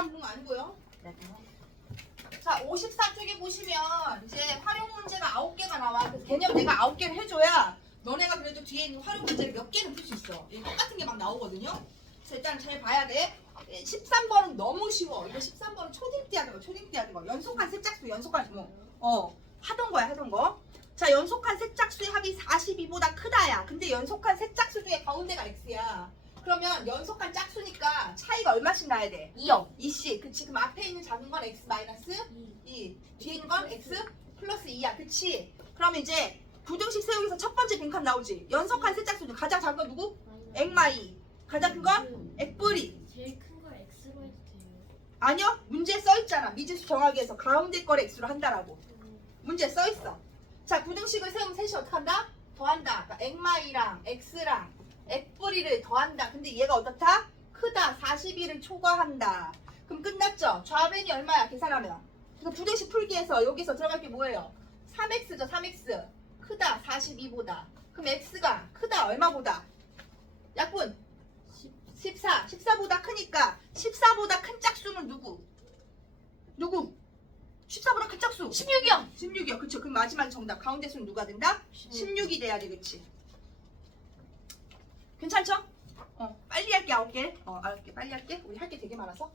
사람 보는 거 아니고요. 네. 자, 54쪽에 보시면 이제 활용 문제가 9개가 나와. 그래서 개념 내가 9개를 해줘야 너네가 그래도 뒤에 있는 활용 문제를 몇 개는 풀 수 있어. 이게 똑같은 게 막 나오거든요. 그래서 일단 잘 봐야 돼. 13번은 너무 쉬워. 이거 13번은 초딩 때 하는 거, 초딩 때 하는 거. 연속한 세짝수, 연속한 하던 거야, 하던 거. 자, 연속한 세짝수의 합이 42보다 크다야. 근데 연속한 세짝수 중에 가운데가 x야. 그러면 연속한 짝수니까 차이가 얼마씩 나야 돼? 2요. 2씩. 그치? 그럼 앞에 있는 작은 건 x 마이너스 2. 뒤에 있는 건 x 플러스 2야. 그치? 그럼 이제 부등식 세우기에서 첫 번째 빈칸 나오지. 연속한 세짝수 중 가장 작은 건 누구? 엑마이. 가장 큰 건 엑뿌리. 제일 큰 걸 X로 해도 돼요. 아니요. 문제에 써있잖아. 미지수 정하기 위해서 가운데 걸 x로 한다라고. 문제에 써있어. 자, 부등식을 세우면 셋이 어떻게 한다? 더한다. 그러니까 엑마이랑 x랑 엑뿌리를 더한다. 근데 얘가 어떻다? 크다. 42를 초과한다. 그럼 끝났죠? 좌변이 얼마야? 계산하면. 그래서 부등식 풀기에서 여기서 들어갈 게 뭐예요? 3x죠. 3x. 크다. 42보다. 그럼 x가 크다. 얼마보다? 약분 14. 14보다 크니까 14보다 큰 짝수는 누구? 누구? 14보다 큰 짝수 16이요. 16이요. 그쵸? 그럼 마지막 정답 가운데 수는 누가 된다? 16이 돼야 되겠지. 괜찮죠? 빨리 할게 9개. 9개 빨리 할게. 우리 할 게 되게 많아서.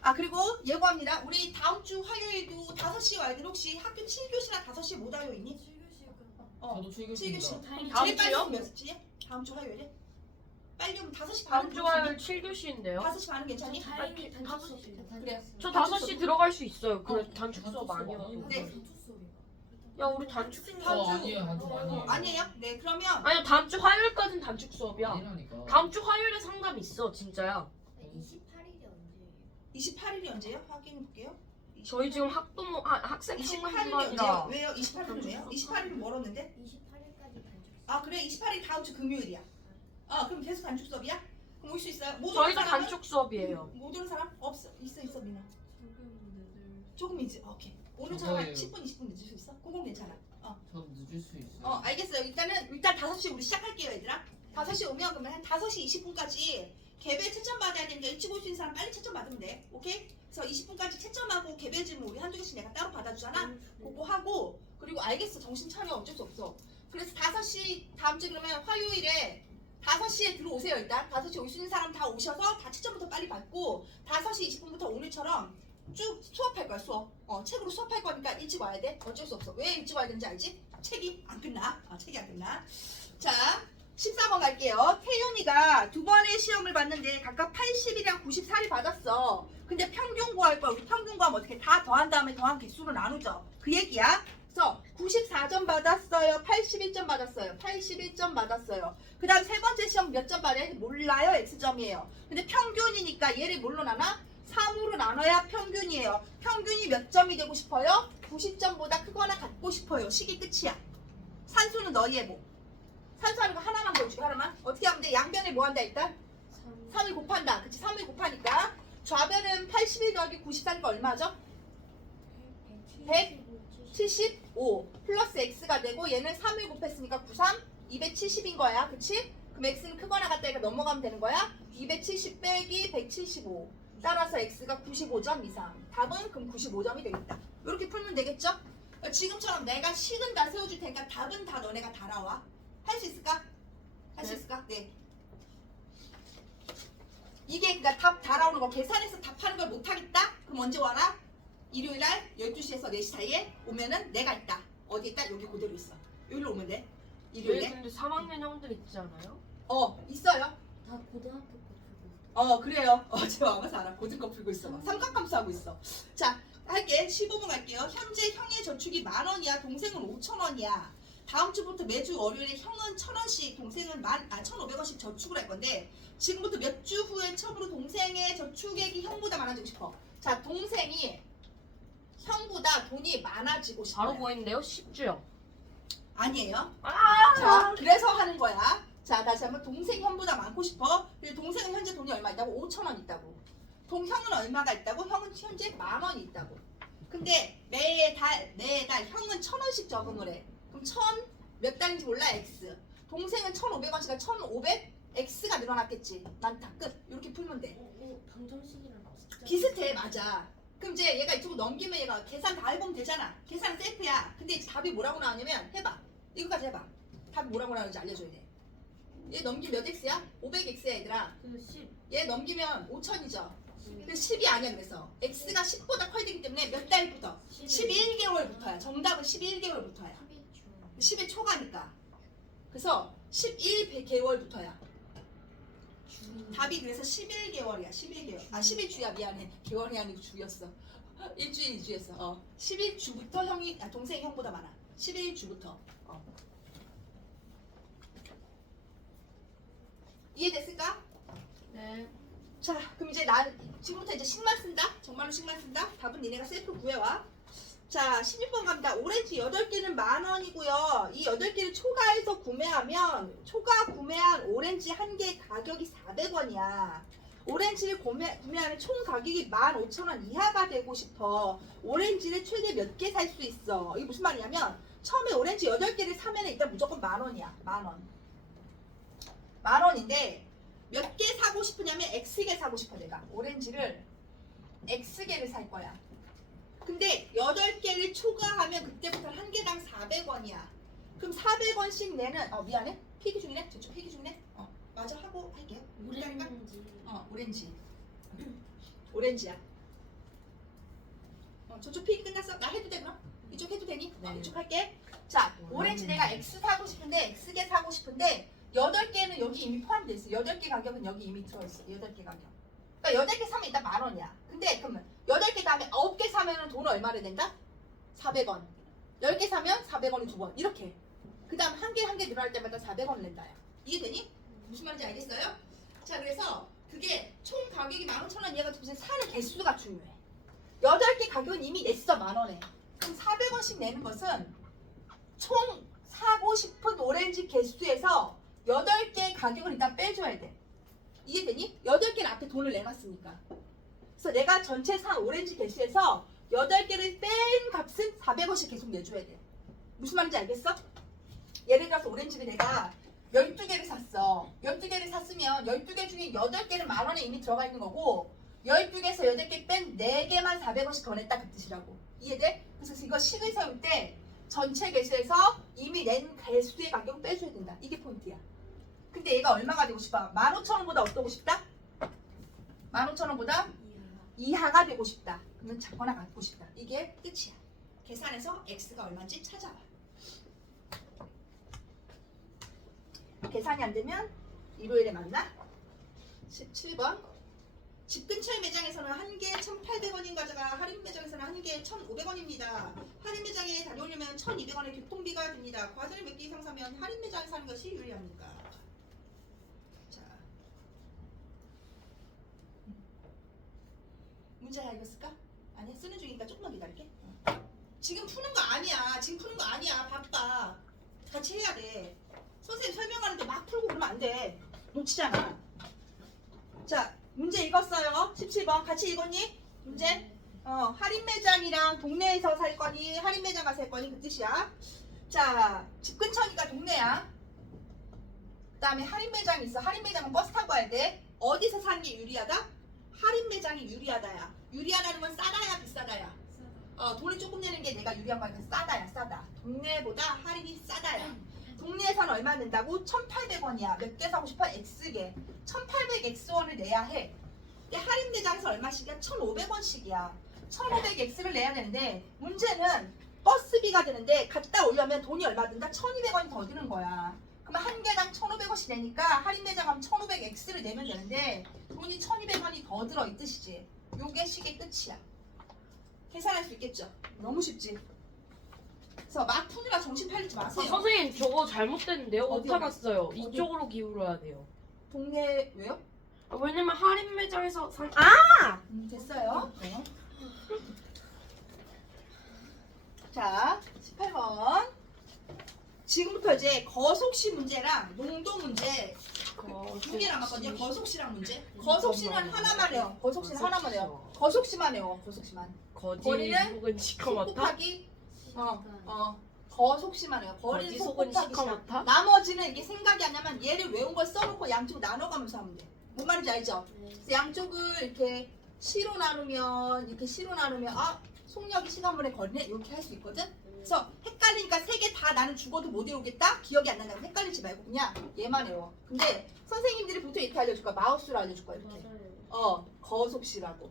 아, 그리고 예고합니다. 우리 다음 주 화요일도 5시에 와야 돼. 혹시 학교 7교시나 5시에 못 와요 있니? 7교시 저도 7교시. 출교입니다. 제일 빨리 오면 몇 시에? 다음 주 화요일에? 빨리 오면 5시 반은 다음 주 화요일 7교시인데요. 5시 반은 괜찮니? 다행히 그래. 저 5시 들어갈 수 있어요. 그래 어. 단축 수업 아니어도. 네. 야 우리 단축 수업 아니에요, 아니에요. 아니에요? 네, 그러면 아니요 다음 주 화요일까지는 단축 수업이야. 아니라니까. 다음 주 화요일에 상담 있어 진짜야. 28일이 언제예요? 28일이 언제요? 확인해 볼게요. 저희 지금 학생 28일이 상담반이라. 언제요? 왜요? 28일은 왜요? 28일은 멀었는데? 28일까지 단축. 아, 그래? 28일 다음 주 금요일이야. 그럼 계속 단축 수업이야? 그럼 올 수 있어요? 못 오는 저희도 사람은? 단축 수업이에요. 못 오는 사람? 없어. 있어 민아. 조금 조금이지. 오케이. 오늘 저거예요. 한 10분 20분 늦을 수 있어? 그건 괜찮아. 저도 늦을 수 있어요. 알겠어요. 일단 5시 우리 시작할게요, 얘들아. 5시 오면 그러면 한 5시 20분까지 개별 채점 받아야 되니까 일찍 올 수 있는 사람 빨리 채점 받으면 돼. 오케이? 그래서 20분까지 채점하고 개별 질문 우리 한두 개씩 내가 따로 받아주잖아. 그거 하고 그리고 알겠어. 정신 차려. 어쩔 수 없어. 그래서 5시 다음 주 그러면 화요일에 5시에 들어오세요. 일단 5시에 올 수 있는 사람 다 오셔서 다 채점부터 빨리 받고 5시 20분부터 오늘처럼 쭉 수업할 거야. 수업. 책으로 수업할 거니까 일찍 와야 돼. 어쩔 수 없어. 왜 일찍 와야 되는지 알지? 책이 안 끝나. 책이 안 끝나. 자, 14번 갈게요. 태윤이가 두 번의 시험을 봤는데 각각 80이랑 94를 받았어. 근데 평균 구할 거야. 우리 평균 구하면 어떻게 다 더한 다음에 더한 개수로 나누죠. 그 얘기야. 그래서 94점 받았어요. 81점 받았어요. 81점 받았어요. 그 다음 세 번째 시험 몇 점 받아요? 몰라요. X점이에요. 근데 평균이니까 얘를 뭘로 나눠? 3으로 나눠야 평균이에요. 평균이 몇 점이 되고 싶어요? 90점보다 크거나 같고 싶어요. 식이 끝이야. 산수는 너희의 뭐? 산수 하는 거 하나만 보여줄게. 하나만. 어떻게 하면 돼? 양변에 뭐 한다 일단? 3을 곱한다. 그치? 3을 곱하니까 좌변은 81 더하기 94니까 얼마죠? 175 플러스 x가 되고 얘는 3을 곱했으니까 93 270인 거야. 그치? 그럼 x는 크거나 같다니까 넘어가면 되는 거야. 270 빼기 175 따라서 x가 95점 이상. 답은 그럼 95점이 되겠다. 이렇게 풀면 되겠죠? 지금처럼 내가 식은 다 세워줄 테니까 답은 다 너네가 달아와. 할 수 있을까? 할 수 네. 있을까? 네. 이게 그러니까 답 달아오는 거 계산해서 답하는 걸 못하겠다? 그럼 언제 와라? 일요일날 12시에서 4시 사이에 오면은 내가 있다. 어디 있다? 여기 그대로 있어. 여기로 오면 돼. 저희 일요일에. 근데 3학년 형들 있지 않아요? 있어요. 다 고등학교 거 풀고 있어요. 그래요. 제가 와봐서 알아. 고등거 풀고 있어. 막 삼각함수 하고 있어. 자, 할게. 15분 갈게요. 현재 형의 저축이 10,000원이야. 동생은 5,000원이야. 다음 주부터 매주 월요일에 형은 1,000원씩, 동생은 1,500원씩 저축을 할 건데 지금부터 몇 주 후에 처음으로 동생의 저축액이 형보다 많아지고 싶어. 자, 동생이 형보다 돈이 많아지고 싶어요. 바로 보이는데요? 10주요. 아니에요. 아! 자, 그래서 하는 거야. 자, 다시 한번 동생 형보다 많고 싶어. 근데 동생은 현재 돈이 얼마 있다고? 5,000원 있다고. 형은 얼마가 있다고? 형은 현재 10,000원이 있다고. 근데 매달 형은 1,000원씩 적응을 해. 그럼 1,000 몇 달인지 몰라? X. 동생은 1,500원씩이니까 1,500 X가 늘어났겠지. 난 다 끝. 이렇게 풀면 돼. 방정식이랑 진짜 비슷해, 맞아. 그럼 이제 얘가 이쪽으로 넘기면 얘가 계산 다 해보면 되잖아. 계산 셀프야. 근데 이제 답이 뭐라고 나오냐면 해봐. 이거까지 해봐. 답이 뭐라고 나오는지 알려줘야 돼. 얘 넘기면 몇 x야? 500x야 얘들아. 그 10. 얘 넘기면 5000이죠. 근데 10이 아니야. 그래서 x가 10보다 커야 되기 때문에 몇 달부터? 11개월부터야. 정답은 11개월부터야. 11초. 10일 초가니까. 그래서 11개월부터야. 답이 그래서 11개월이야. 11개월. 아 11주야. 미안해. 개월이 아니고 주였어. 일주일 2주였어. 11주부터 형이 동생이 형보다 많아. 11주부터. 이해됐을까? 네. 자, 그럼 이제 난 지금부터 이제 식만 쓴다. 정말로 식만 쓴다. 답은 니네가 셀프 구해와. 자, 16번 갑니다. 오렌지 8개는 10,000원이고요. 이 8개를 초가에서 구매하면 초가 구매한 오렌지 한 개 가격이 400원이야. 오렌지를 구매하면 총 가격이 15,000원 이하가 되고 싶어. 오렌지를 최대 몇 개 살 수 있어. 이게 무슨 말이냐면 처음에 오렌지 8개를 사면 일단 무조건 10,000원이야. 10,000원. 10,000원인데 몇 개 사고 싶으냐면 X개 사고 싶어. 내가 오렌지를 X개를 살 거야. 근데 8개를 초과하면 그때부터 한 개당 400원이야. 그럼 400원씩 내는 미안해. 필기 중이네. 저쪽 필기 중이네. 맞아 하고 할게요. 우리라니까. 오렌지. 오렌지야. 저쪽 필기 끝났어. 나 해도 돼 그럼? 이쪽 해도 되니? 네. 이쪽 할게. 자, 오렌지 내가 X 사고 싶은데 X개 사고 싶은데 8개는 여기 이미 포함되어 있어. 8개 가격은 여기 이미 들어있어. 8개 가격. 그러니까 8개 사면 일단 10,000원이야. 근데 그러면 8개 다음에 9개 사면은 돈 얼마를 낸다? 400원. 10개 사면 400원이 2번. 이렇게. 그 다음 한 개 늘어날 때마다 400원 낸다야. 이해되니? 무슨 말인지 알겠어요? 자, 그래서 그게 총 가격이 15,000원 얘가 무슨 사는 개수가 중요해. 8개 가격은 이미 냈어. 10,000원에. 그럼 400원씩 내는 것은 총 사고 싶은 오렌지 개수에서 8개 가격을 일단 빼줘야 돼. 이해되니? 8개는 앞에 돈을 내놨으니까. 그래서 내가 전체 산 오렌지 개수에서 8개를 뺀 값은 400원씩 계속 내줘야 돼. 무슨 말인지 알겠어? 예를 들어서 오렌지를 내가 12개를 샀어. 12개를 샀으면 12개 중에 8개는 10,000원에 이미 들어가 있는 거고 12개에서 8개 뺀 4개만 400원씩 더 냈다 그 뜻이라고. 이해돼? 그래서 이거 식을 세울 때 전체 개수에서 이미 낸 개수의 가격을 빼줘야 된다. 이게 포인트야. 근데 얘가 얼마가 되고 싶어? 15,000원보다 어떠고 싶다? 15,000원보다 이하가 되고 싶다. 그러면 작거나 같고 싶다. 이게 끝이야. 계산해서 x가 얼마인지 찾아와. 계산이 안 되면 일요일에 만나. 17번. 집 근처의 매장에서는 한 개에 1,800원인 과자가 할인 매장에서는 한 개에 1,500원입니다. 할인 매장에 다녀오려면 1,200원의 교통비가 듭니다. 과자를 몇 개 이상 사면 할인 매장에 사는 것이 유리합니까? 자, 문제 다 읽었을까? 아니야, 쓰는 중이니까 조금만 기다릴게. 지금 푸는 거 아니야. 지금 푸는 거 아니야. 바빠. 같이 해야 돼. 선생님 설명하는데 막 풀고 그러면 안 돼. 놓치잖아. 자, 문제 읽었어요. 17번 같이 읽었니? 문제? 할인 매장이랑 동네에서 살 거니 할인 매장 가서 살 거니 그 뜻이야. 자, 집 근처니까 동네야. 그 다음에 할인 매장이 있어. 할인 매장은 버스 타고 가야 돼. 어디서 사는 게 유리하다? 할인 매장이 유리하다야. 유리하다는 건 싸다야 비싸다야? 돈을 조금 내는 게 내가 유리한 거니까 싸다야. 싸다. 동네보다 할인이 싸다야. 동네에서는 얼마 낸다고? 1,800원이야. 몇 개 사고 싶어? X개. 1,800X원을 내야 해. 근데 할인 매장에서 얼마씩이야? 1,500원씩이야. 1,500X를 내야 되는데 문제는 버스비가 드는데 갔다 오려면 돈이 얼마 든다? 1,200원이 더 드는 거야. 그러면 한 개당 1,500원씩 내니까 할인 매장 가면 1,500X를 내면 되는데 돈이 1,200원이 더 들어 이 뜻이지. 요게 식의 끝이야. 계산할 수 있겠죠? 너무 쉽지? 그래서 막 푸느라 정신 팔리지 마세요. 선생님 저거 잘못됐는데요? 어디, 오타 났어요. 어디? 이쪽으로 기울어야 돼요. 동네 왜요? 왜냐면 할인 매장에서 산 됐어요. 네. 자, 18번. 지금부터 이제 거속시 문제랑 농도 문제 두 개 남았거든요. 거속시랑 문제. 거속시는 하나만 해요. 거속시는 하나만 해요. 거속시만 해요. 거속시만. 거짓 거리는 혹은 지커 맞다? 곱하기 거속시만 해요. 거리는 거지 속 속은 곱하기 시야. 시커멓다? 나머지는 이게 생각이 안 나면 얘를 외운 걸 써놓고 양쪽 나눠가면서 하면 돼. 뭔 말인지 알죠? 네. 그래서 양쪽을 이렇게 시로 나누면 아 속력이 시간분의 거리네 이렇게 할 수 있거든. 그래서 헷갈리니까 세 개 다 나는 죽어도 못 외우겠다? 기억이 안 난다고 헷갈리지 말고 그냥 얘만 외워. 근데 선생님들이 보통 이렇게 알려줄 거야. 마우스로 알려줄 거야 이렇게. 맞아요. 거속시라고.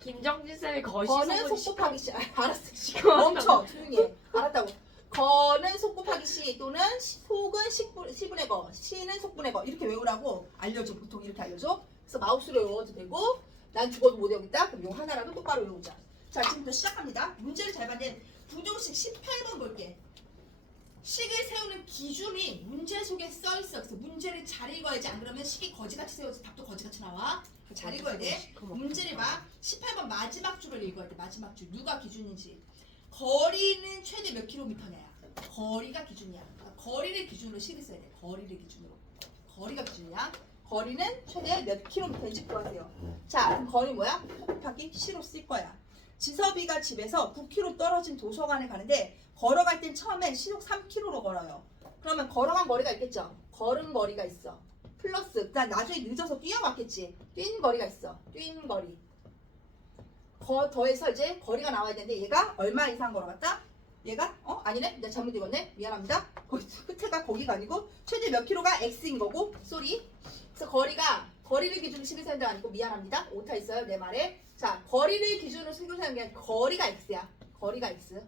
김정진 쌤이 거시 거는 속은 속 곱하기 시. 알았어. 시커멓다. 멈춰. 조용히 해. 알았다고. 거는 속 곱하기 시 또는 속은 시분의 거, 시는 속분의 거 이렇게 외우라고 알려줘. 보통 이렇게 알려줘. 그래서 마우스로 외워도 되고 난 죽어도 못 외우겠다. 그럼 요 하나라도 똑바로 외우자. 자 지금부터 시작합니다. 문제를 잘 받는 부정식 18번 볼게. 식을 세우는 기준이 문제 속에 써있어. 그래서 문제를 잘 읽어야지. 안 그러면 식이 거지같이 세워서 답도 거지같이 나와. 잘 읽어야 돼. 문제를 봐. 18번 마지막 줄을 읽어야 돼. 마지막 줄. 누가 기준인지. 거리는 최대 몇 킬로미터냐. 거리가 기준이야. 그러니까 거리를 기준으로 식을 써야 돼. 거리를 기준으로. 거리가 기준이야. 거리는 최대 몇 킬로미터인지 구하세요. 자, 그럼 거리 뭐야? 곱하기 C로 쓸 거야. 지섭이가 집에서 9km 떨어진 도서관에 가는데 걸어갈 땐 처음엔 시속 3km로 걸어요. 그러면 걸어간 거리가 있겠죠? 걸은 거리가 있어. 플러스 그다음 나중에 늦어서 뛰어갔겠지. 뛴 거리가 있어. 뛴 거리. 더해서 이제 거리가 나와야 되는데 얘가 얼마 이상 걸어갔다? 얘가 아니네? 내가 잘못 읽었네? 미안합니다. 끝에가 거기가 아니고 최대 몇 킬로가 x인 거고 쏘리. 그래서 거리를 기준으로 식을 세는 게 아니고 미안합니다. 오타 있어요 내 말에. 자 거리를 기준으로 식을 세는 게 아니라 거리가 x야. 거리가 x.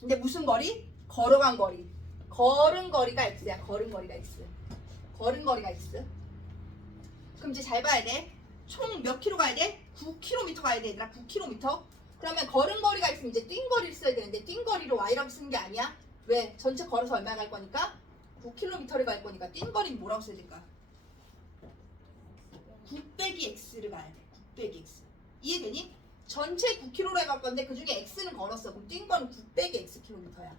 근데 무슨 거리? 걸어간 거리. 걸은 거리가 x야. 걸은 거리가 x. 걸은 거리가 x. 그럼 이제 잘 봐야 돼. 총 몇 킬로 가야 돼? 9km 가야 돼 얘들아. 9km. 그러면 걸은 거리가 있으면 이제 뛴 거리를 써야 되는데 뛴 거리로 y라고 쓰는 게 아니야. 왜? 전체 걸어서 얼마 갈 거니까? 9km를 갈 거니까 뛴 거리는 뭐라고 써야 될까? 9 빼기 x를 가야 돼. 9 빼기 x. 이해되니? 전체 9km를 갈 건데 그 중에 x는 걸었어. 그럼 뛴 거는 9 빼기 x 킬로미터야.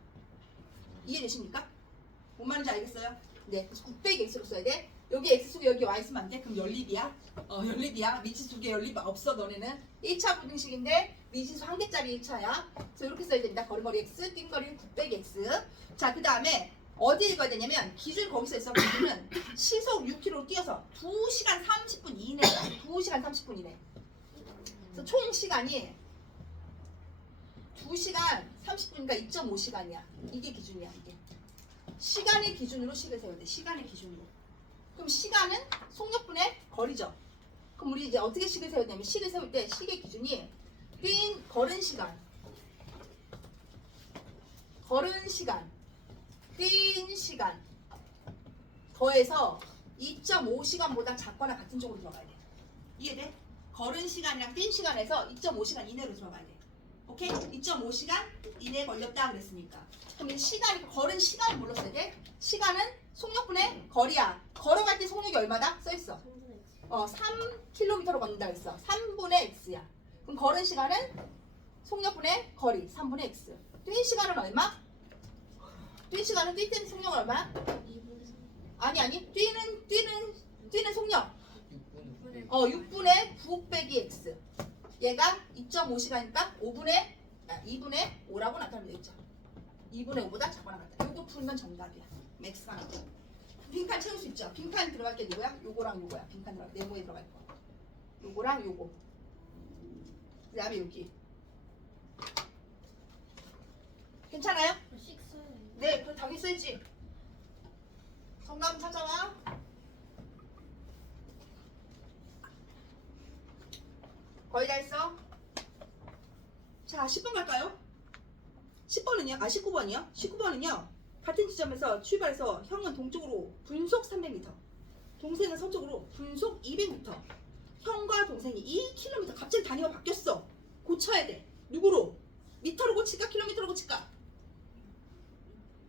이해되십니까? 뭔 말인지 알겠어요? 네. 그래서 9 빼기 x로 써야 돼. 여기 x 속에 여기 y 쓰면 안 돼? 그럼 연립이야. 연립이야. 미지수 개 연립 없어 너네는. 1차 부등식인데 미지수 한 개짜리 1차야. 그래서 이렇게 써야 됩니다. 걸음걸이 x, 뛴거리는 9 빼기 x. 자, 그 다음에 어디 읽어야 되냐면 기준 거기서 있어. 기준은 시속 6km로 뛰어서 2시간 30분 이내야. 2시간 30분 이내. 그래서 총 시간이 2시간 30분이니까 2.5시간이야. 이게 기준이야. 이게. 시간의 기준으로 식을 세워야 돼. 시간의 기준으로. 그럼 시간은 속력분의 거리죠. 그럼 우리 이제 어떻게 식을 세우냐면 식을 세울 때 식의 기준이 걸은 시간, 뛴 시간 더해서 2.5시간보다 작거나 같은 쪽으로 들어가야 돼. 이해돼? 걸은 시간이랑 뛴 시간에서 2.5시간 이내로 들어가야 돼. 오케이? 2.5시간 이내에 걸렸다 그랬으니까. 그럼 이 시간, 걸은 시간을 뭘로 써야 돼? 시간은 속력분의 거리야. 걸어갈 때 속력이 얼마다? 써있어. 3km로 걷는다 그랬어. 3분의 x야. 그럼 걸은 시간은 속력분의 거리 3분의 x. 뛴 시간은 얼마? 뛴 시간은 뛸 때는 속력은 얼마? 2분의 3. 아니 뛰는 속력 6분. 6분의 9 빼기 x. 얘가 2.5시간이니까 2분의 5라고 나타내면 되겠죠. 2분의 5보다 작거나 같다. 요거 풀면 정답이야. 맥스가 나와. 빈칸 채울 수 있죠. 빈칸 들어갈 게 누구야? 요거랑 요거야. 빈칸 들어갈 네모에 들어갈 거. 요거랑 요거. 그 다음에 여기. 괜찮아요? 식스. 네, 그럼 당연히 써야지. 정답 찾아와. 거의 다 했어. 자, 10번 갈까요? 10번은요? 19번이요? 19번은요. 같은 지점에서 출발해서 형은 동쪽으로 분속 300m, 동생은 서쪽으로 분속 200m. 형과 동생이 2km 갑자기 단위가 바뀌었어. 고쳐야 돼. 누구로? 미터로 고칠까? 킬로미터로 고칠까?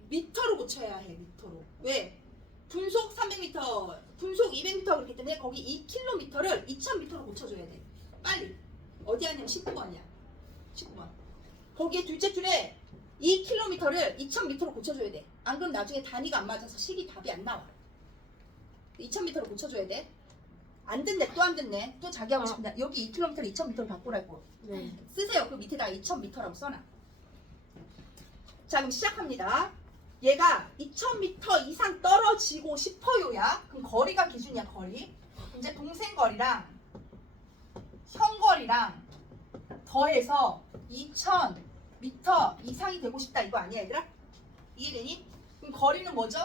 미터로 고쳐야 해. 미터로. 왜? 분속 300m, 분속 200m 그렇기 때문에 거기 2km를 2000m로 고쳐줘야 돼. 빨리. 어디 하냐면 19번이야. 19번. 거기에 둘째 줄에 2km를 2000m로 고쳐줘야 돼. 안 그럼 나중에 단위가 안 맞아서 식이 답이 안 나와. 2000m로 고쳐줘야 돼. 안 듣네. 또 안 듣네. 또 자기 하고 싶은데 여기 2km를 2000m로 바꾸라고. 네. 쓰세요. 그 밑에다가 2000m라고 써놔. 자, 그럼 시작합니다. 얘가 2000m 이상 떨어지고 싶어요야. 그럼 거리가 기준이야, 거리. 이제 동생 거리랑 형 거리랑 더해서 2000m 이상이 되고 싶다 이거 아니야, 얘들아? 이해되니? 그럼 거리는 뭐죠?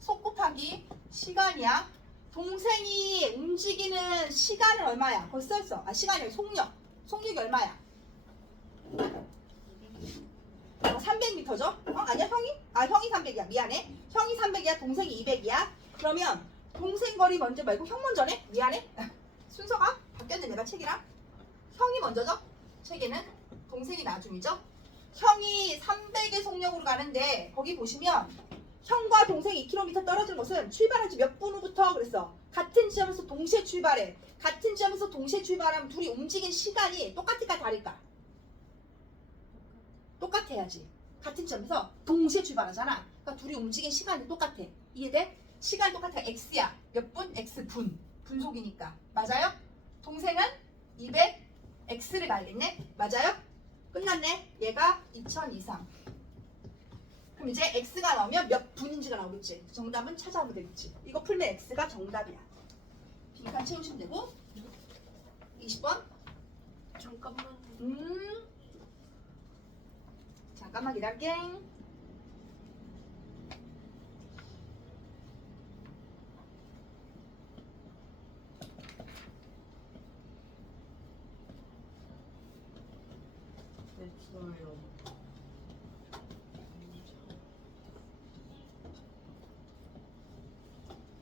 속 곱하기 시간이야. 동생이 움직이는 시간은 얼마야? 거기 써있어. 아, 시간이 아니라 속력. 속력이 얼마야? 300m죠? 아니야, 형이? 아, 형이 300이야. 미안해. 형이 300이야. 동생이 200이야. 그러면 동생 거리 먼저 말고 형 먼저네? 미안해. 순서가 바뀌었네, 내가 책이랑. 형이 먼저죠? 책에는 동생이 나중이죠? 형이 300의 속력으로 가는데 거기 보시면 형과 동생이 2km 떨어진 것은 출발한 지 몇 분 후부터 그랬어. 같은 지점에서 동시에 출발해. 같은 지점에서 동시에 출발하면 둘이 움직인 시간이 똑같을까 다를까? 똑같아야지. 같은 지점에서 동시에 출발하잖아. 그러니까 둘이 움직인 시간이 똑같아. 이해돼? 시간이 똑같아. X야. 몇 분? X분. 분속이니까. 맞아요? 동생은 200 X를 가야겠네? 맞아요? 끝났네. 얘가 2000 이상. 그럼 이제 X가 나오면 몇 분인지가 나오겠지. 정답은 찾아오면 되겠지. 이거 풀면 X가 정답이야. 빈칸 채우시면 되고 20번. 잠깐만. 잠깐만 기다릴게. 됐어요.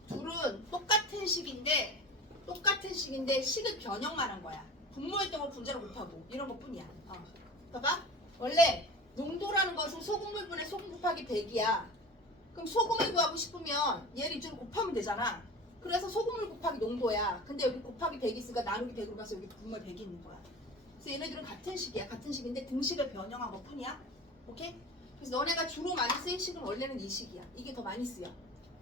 둘은 똑같은 식인데 식을 변형만 한 거야. 분모했던 분자를 못하고 이런 것뿐이야. 봐봐. 원래 농도라는 것은 소금물분의 소금 곱하기 100이야. 그럼 소금을 구하고 싶으면 얘를 이쪽으로 곱하면 되잖아. 그래서 소금물 곱하기 농도야. 근데 여기 곱하기 100이 있으니까 나누기 100으로 가서 여기 분모에 100이 있는 거야. 그래서 얘네들은 같은 식이야. 같은 식인데 등식을 변형한 것 뿐이야. 오케이? 그래서 너네가 주로 많이 쓰인 식은 원래는 이 식이야. 이게 더 많이 쓰여.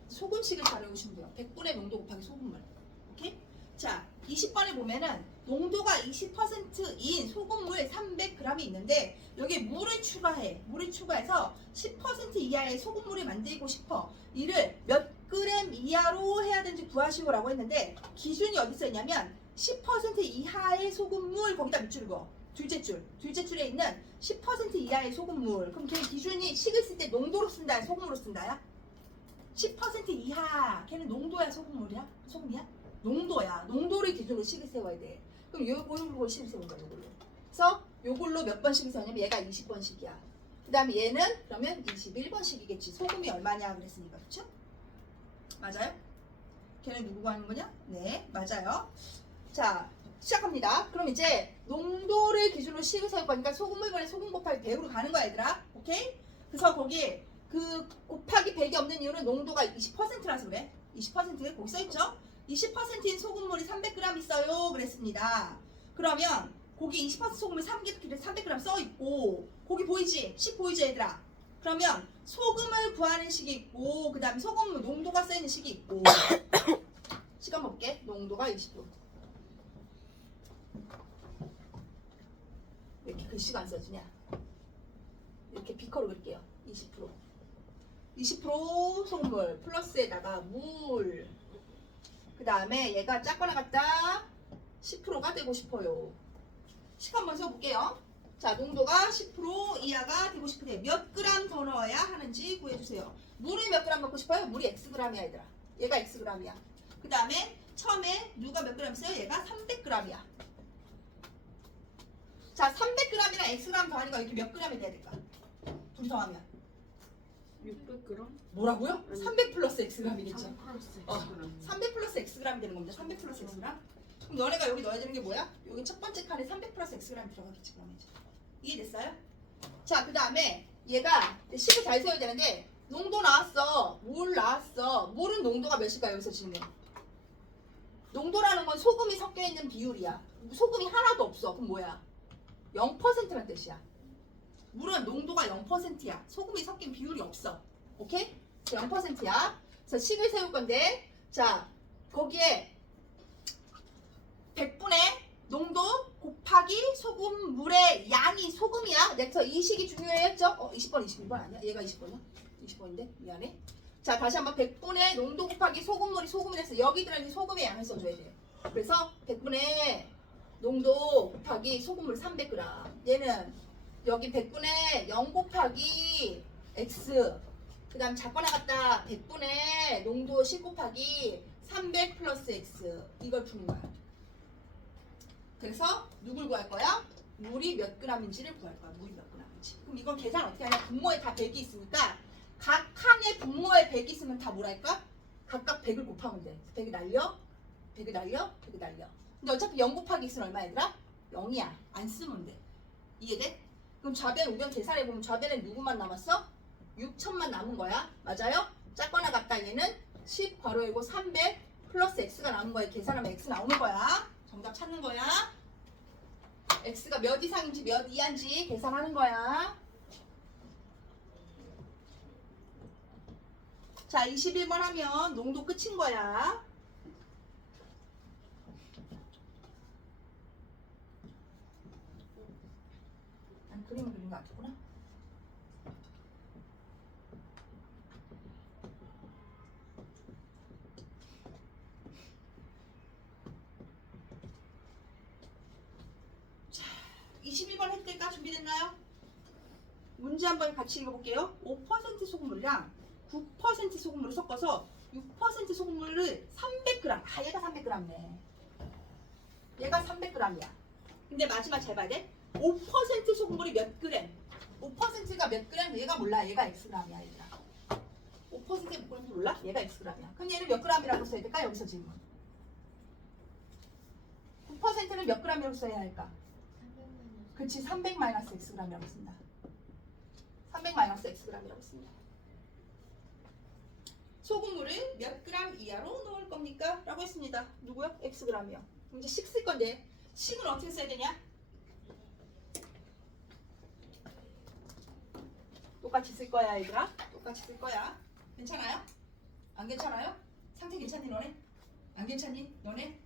소금식을 잘 외우시면 돼요. 100분의 농도 곱하기 소금물. 오케이? 자, 20번에 보면은 농도가 20%인 소금물 300g이 있는데 여기에 물을 추가해. 물을 추가해서 10% 이하의 소금물을 만들고 싶어. 이를 몇 그램 이하로 해야 되는지 구하시오라고 했는데 기준이 어디 써 있냐면 10% 이하의 소금물 거기다 몇 줄 그어? 둘째 줄. 둘째 줄에 있는 10% 이하의 소금물. 그럼 걔 기준이 식을 쓸 때 농도로 쓴다야? 소금으로 쓴다야? 10% 이하. 걔는 농도야? 소금물이야? 소금이야? 농도야. 농도를 기준으로 식을 세워야 돼. 그럼 요걸로 식을 세운 거야, 요걸로. 그래서 요걸로 몇 번씩을 세우냐면 얘가 20번씩이야. 그 다음에 얘는 그러면 21번씩이겠지. 소금이 얼마냐 그랬으니까. 그쵸? 맞아요? 걔는 누구 구하는 거냐? 네, 맞아요. 자, 시작합니다. 그럼 이제 농도를 기준으로 식을 세울 거니까 소금물분의 소금 곱하기 100으로 가는 거야, 얘들아. 오케이? 그래서 거기 그 곱하기 100이 없는 이유는 농도가 20%라서 그래. 20% 거기 써있죠? 20%인 소금물이 300g 있어요 그랬습니다. 그러면 거기 20% 소금물 300g 써있고 거기 보이지? 식 보이지 얘들아? 그러면 소금을 구하는 식이 있고 그 다음에 소금물 농도가 써있는 식이 있고 시간 볼게. 농도가 20%. 왜 이렇게 글씨가 안 써지냐? 이렇게 B커로 그릴게요. 20% 소금물 플러스에다가 물. 그 다음에 얘가 작거나 같다 10%가 되고 싶어요. 식 한번 세워볼게요. 자, 농도가 10% 이하가 되고 싶을 때 몇 그램 더 넣어야 하는지 구해주세요. 물을 몇 그램 넣고 싶어요? 물이 Xg이야 얘들아. 얘가 Xg이야. 그 다음에 처음에 누가 몇 그램 써요? 얘가 300g이야. 자, 300g이랑 Xg 더하니까 이렇게 몇 g이 돼야 될까? 둘이 더하면 600g? 뭐라고요? 300 플러스 Xg이겠죠. 3 300 플러스 Xg 되는 겁니다. 300 플러스 Xg. 그럼 너네가 여기 넣어야 되는 게 뭐야? 여기 첫 번째 칸에 300 플러스 Xg 들어가겠지. 그러면 이제 이해됐어요? 자, 그 다음에 얘가 식을 잘 세워야 되는데 농도 나왔어. 물 나왔어. 물은 농도가 몇일까요? 여기서 질문. 농도라는 건 소금이 섞여 있는 비율이야. 소금이 하나도 없어. 그럼 뭐야? 0%란 뜻이야. 물은 농도가 0%야. 소금이 섞인 비율이 없어. 오케이? 0%야. 그래서 식을 세울 건데, 자, 거기에 100분의 농도 곱하기 곱하기 소금물의 양이 소금이야. 그래서 이 식이 중요했죠? 20번, 22번 아니야? 얘가 20번이야? 20번인데? 미안해. 자, 다시 한번 100분의 농도 곱하기 소금물이 소금이 됐어. 여기 들어있는 소금의 양을 써줘야 돼. 그래서 100분의 농도 곱하기 소금물 300g. 얘는 여기 100분의 0 곱하기 x. 그 다음 작거나 같다 100분의 농도 10 곱하기 300 플러스 x. 이걸 푸는 거야. 그래서 누굴 구할 거야? 물이 몇 g인지를 구할 거야. 물이 몇 g인지. 그럼 이건 계산 어떻게 하냐? 분모에 다 100이 있으니까 각 칸에 분모에 100이 있으면 다 뭐랄까? 각각 100을 곱하면 돼. 100이 날려? 100이 날려? 100이 날려. 근데 어차피 0 곱하기 x는 얼마 얘들아? 0이야. 안 쓰면 돼. 이해돼? 그럼 좌변 우변 계산해보면 좌변에 누구만 남았어? 6천만 남은 거야. 맞아요? 작거나 같다 얘는 10 괄호 열고 300 플러스 x가 남은 거야. 계산하면 x 나오는 거야. 정답 찾는 거야. x가 몇 이상인지 몇 이하인지 계산하는 거야. 자, 21번 하면 농도 끝인 거야. 난 그림을 그린 거 같구나. 자, 21번 획득가 준비됐나요? 문제 한번 같이 읽어볼게요. 5% 소금물이랑 9% 소금물을 섞어서 6% 소금물을 300g. 아, 얘가 300g네. 얘가 300g이야. 근데 마지막 잘 봐야 돼. 5% 소금물이 몇 그램? 5%가 몇 그램? 얘가 몰라. 얘가 xg이야, 얘들아. 5%의 몇 그램 몰라? 얘가 xg이야. 그럼 얘는 몇 g이라고 써야 될까? 여기서 질문. 9%는 몇 g이라고 써야 할까? 그치, 300-xg이라고 쓴다. 300-xg이라고 씁니다. 소금물을 몇 그램 이하로 넣을 겁니까? 라고 했습니다. 누구요? xg이요. 이제 식 쓸 건데 식은 어떻게 써야 되냐? 똑같이 쓸 거야, 얘들아. 똑같이 쓸 거야. 괜찮아요? 안 괜찮아요? 상태 괜찮니, 너네? 안 괜찮니, 너네?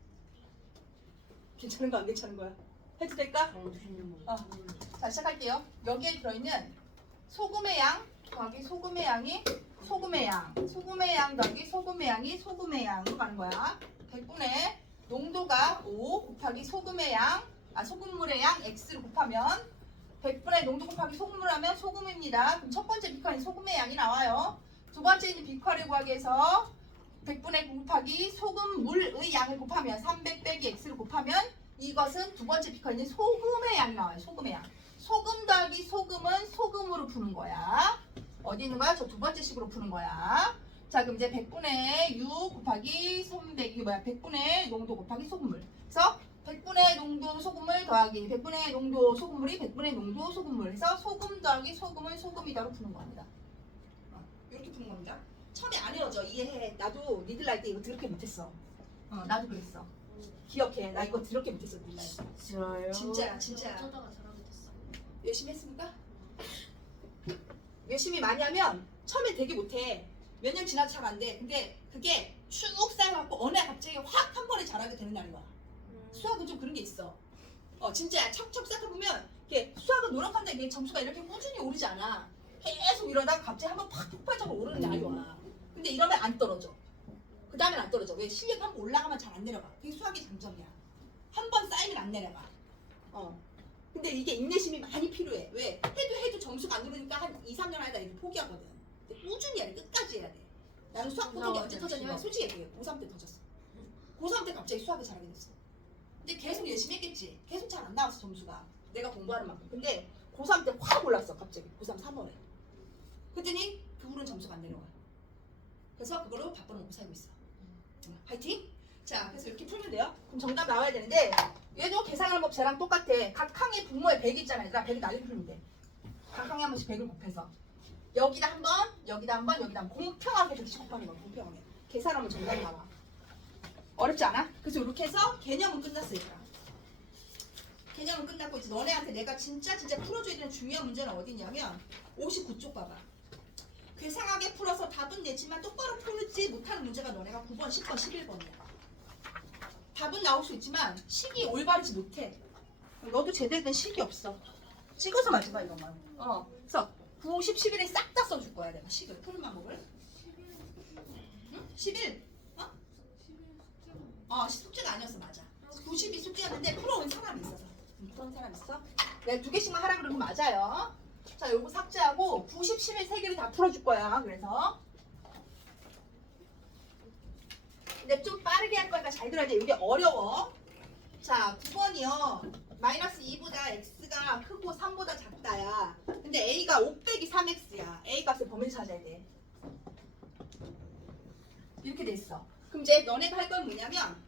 괜찮은 거 안 괜찮은 거야? 해도 될까? 자, 시작할게요. 여기에 들어있는 소금의 양 더하기 소금의 양이 소금의 양, 소금의 양 더하기 소금의 양이 소금의 양으로 가는 거야. 100분의 농도가 5 곱하기 소금의 양, 소금물의 양 x를 곱하면 100분의 농도 곱하기 소금물 하면 소금입니다. 그럼 첫 번째 비커인 소금의 양이 나와요. 두 번째 있는 비커를 구하기 위해서 100분의 9 곱하기 소금물의 양을 곱하면 300 빼기 x를 곱하면 이것은 두 번째 비커에 있는 소금의 양이 나와요. 소금의 양. 소금 더하기 소금은 소금으로 푸는 거야. 어디 있는 거야? 저 두 번째 식으로 푸는 거야. 자, 그럼 이제 100분의 6 곱하기 300, 이게 뭐야? 100분의 농도 곱하기 소금물. 그래서 100분의 농도 소금물 더하기 100분의 농도 소금물이 100분의 농도 소금물 해서 소금 더하기 소금은 소금이다로 푸는 겁니다. 이렇게 푸는 겁니다. 처음에 안 외워져. 이해해. 나도 니들날 때 이거 더럽게 못했어. 나도 그랬어. 기억해. 나 이거 더럽게 못했어. 니들날 때. 싫어요. 진짜야, 진짜야. 어쩌다가 잘하게 됐어. 열심히 했습니까? 열심히 많이 하면 처음에 되게 못해. 몇 년 지나도 잘 안 돼. 근데 그게 쭉 쌓여갖고 어느 날 갑자기 확 한 번에 잘하게 되는 날인 거야. 수학은 좀 그런 게 있어. 진짜 척척 쌓아보면 이게 수학은 노력한다 이게 점수가 이렇게 꾸준히 오르지 않아. 계속 이러다가 갑자기 한 번 팍 폭발적으로 오르는 날이 와. 근데 이러면 안 떨어져. 그 다음엔 안 떨어져. 왜? 실력이 한 번 올라가면 잘 안 내려가. 그게 수학의 장점이야. 한 번 쌓이면 안 내려가. 근데 이게 인내심이 많이 필요해. 왜? 해도 점수가 안 오르니까 한 2, 3년 하다 이렇게 포기하거든. 근데 꾸준히 해야 돼. 끝까지 해야 돼. 나는 수학 포기이 언제 터졌냐면 솔직히 얘기해. 고3 때 터졌어. 고3 때 갑자기 수학을 잘하게 됐어. 근데 계속 열심히 했겠지. 계속 잘 안 나왔어 점수가. 내가 공부하는 만큼. 근데 고3 때 확 올랐어 갑자기. 고3 3월에. 그랬더니 그 후로는 점수가 안 내려와. 그래서 그걸로 바꿔놓고 살고 있어. 화이팅! 자, 그래서 이렇게 풀면 돼요. 그럼 정답 나와야 되는데 얘도 계산하는 법 쟤랑 똑같아. 각 항의 분모에 100이 있잖아. 얘들아 100이 날려 풀면 돼. 각 항에 한 번씩 100을 곱해서 여기다 한 번, 여기다 한 번, 여기다 한 번 공평하게 100씩 곱하는 거야. 공평하게. 계산하면 정답 나와. 어렵지 않아? 그래서 이렇게 해서 개념은 끝났어. 얘들아. 개념은 끝났고 이제 너네한테 내가 진짜 풀어줘야 되는 중요한 문제는 어디냐면 59쪽 봐봐. 괴상하게 풀어서 답은 냈지만 똑바로 풀지 못하는 문제가 너네가 9번, 10번, 11번이야. 답은 나올 수 있지만 식이 올바르지 못해. 너도 제대로 된 식이 없어. 찍어서 마지막 이것만. 그래서 9, 10, 11에 싹 다 써줄 거야 내가 식을 푸는 방법을. 응? 11. 숙제가 아니었어 맞아. 90이 숙제였는데 풀어온 사람이 있어서. 풀어온 사람 있어? 내가 2개씩만 하라 그러면 맞아요. 자, 요거 삭제하고 90, 11 3개를 다 풀어줄 거야. 그래서 근데 좀 빠르게 할 거니까 잘 들어야 돼. 이게 어려워. 자, 9번이요. 마이너스 2보다 x가 크고 3보다 작다야. 근데 a가 5 빼기 3x야. a 값의 범위를 찾아야 돼. 이렇게 돼 있어. 그럼 이제 너네가 할 건 뭐냐면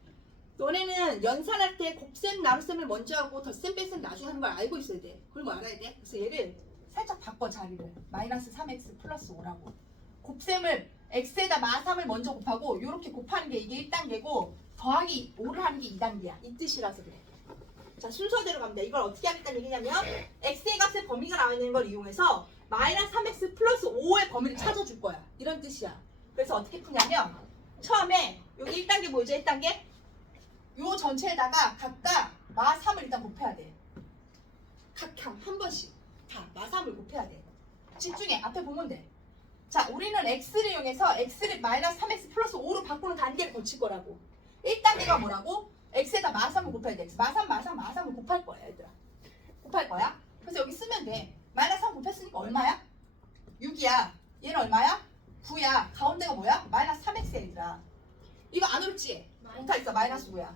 너네는 연산할 때 곱셈 나눗셈을 먼저 하고 덧셈 뺄셈 나중에 하는 걸 알고 있어야 돼. 그걸 뭐 알아야 돼? 그래서 얘를 살짝 바꿔 자리를. 마이너스 3x 플러스 5라고. 곱셈을 x에다 마3을 먼저 곱하고 이렇게 곱하는 게 이게 1단계고 더하기 5를 하는 게 2단계야. 이 뜻이라서 그래. 자, 순서대로 갑니다. 이걸 어떻게 하겠다는 얘기냐면 x의 값의 범위가 나와 있는 걸 이용해서 마이너스 3x 플러스 5의 범위를 찾아줄 거야. 이런 뜻이야. 그래서 어떻게 푸냐면 처음에 여기 1단계 뭐죠? 1단계? 요 전체에다가 각각 마3을 일단 곱해야 돼. 각각 한 번씩 다 마3을 곱해야 돼. 집중해. 앞에 보면 돼. 자, 우리는 x를 이용해서 x를 마이너스 3x 플러스 5로 바꾸는 단계를 거칠 거라고. 1단계가 뭐라고? x에다 마3을 곱해야 돼. 마3을 곱할 거야, 얘들아. 곱할 거야. 그래서 여기 쓰면 돼. 마이너스 3 곱했으니까 얼마야? 6이야. 얘는 얼마야? 9야. 가운데가 뭐야? 마이너스 3x야, 얘들아. 이거 안 어렵지? 못하 있어. 마이너스 9야.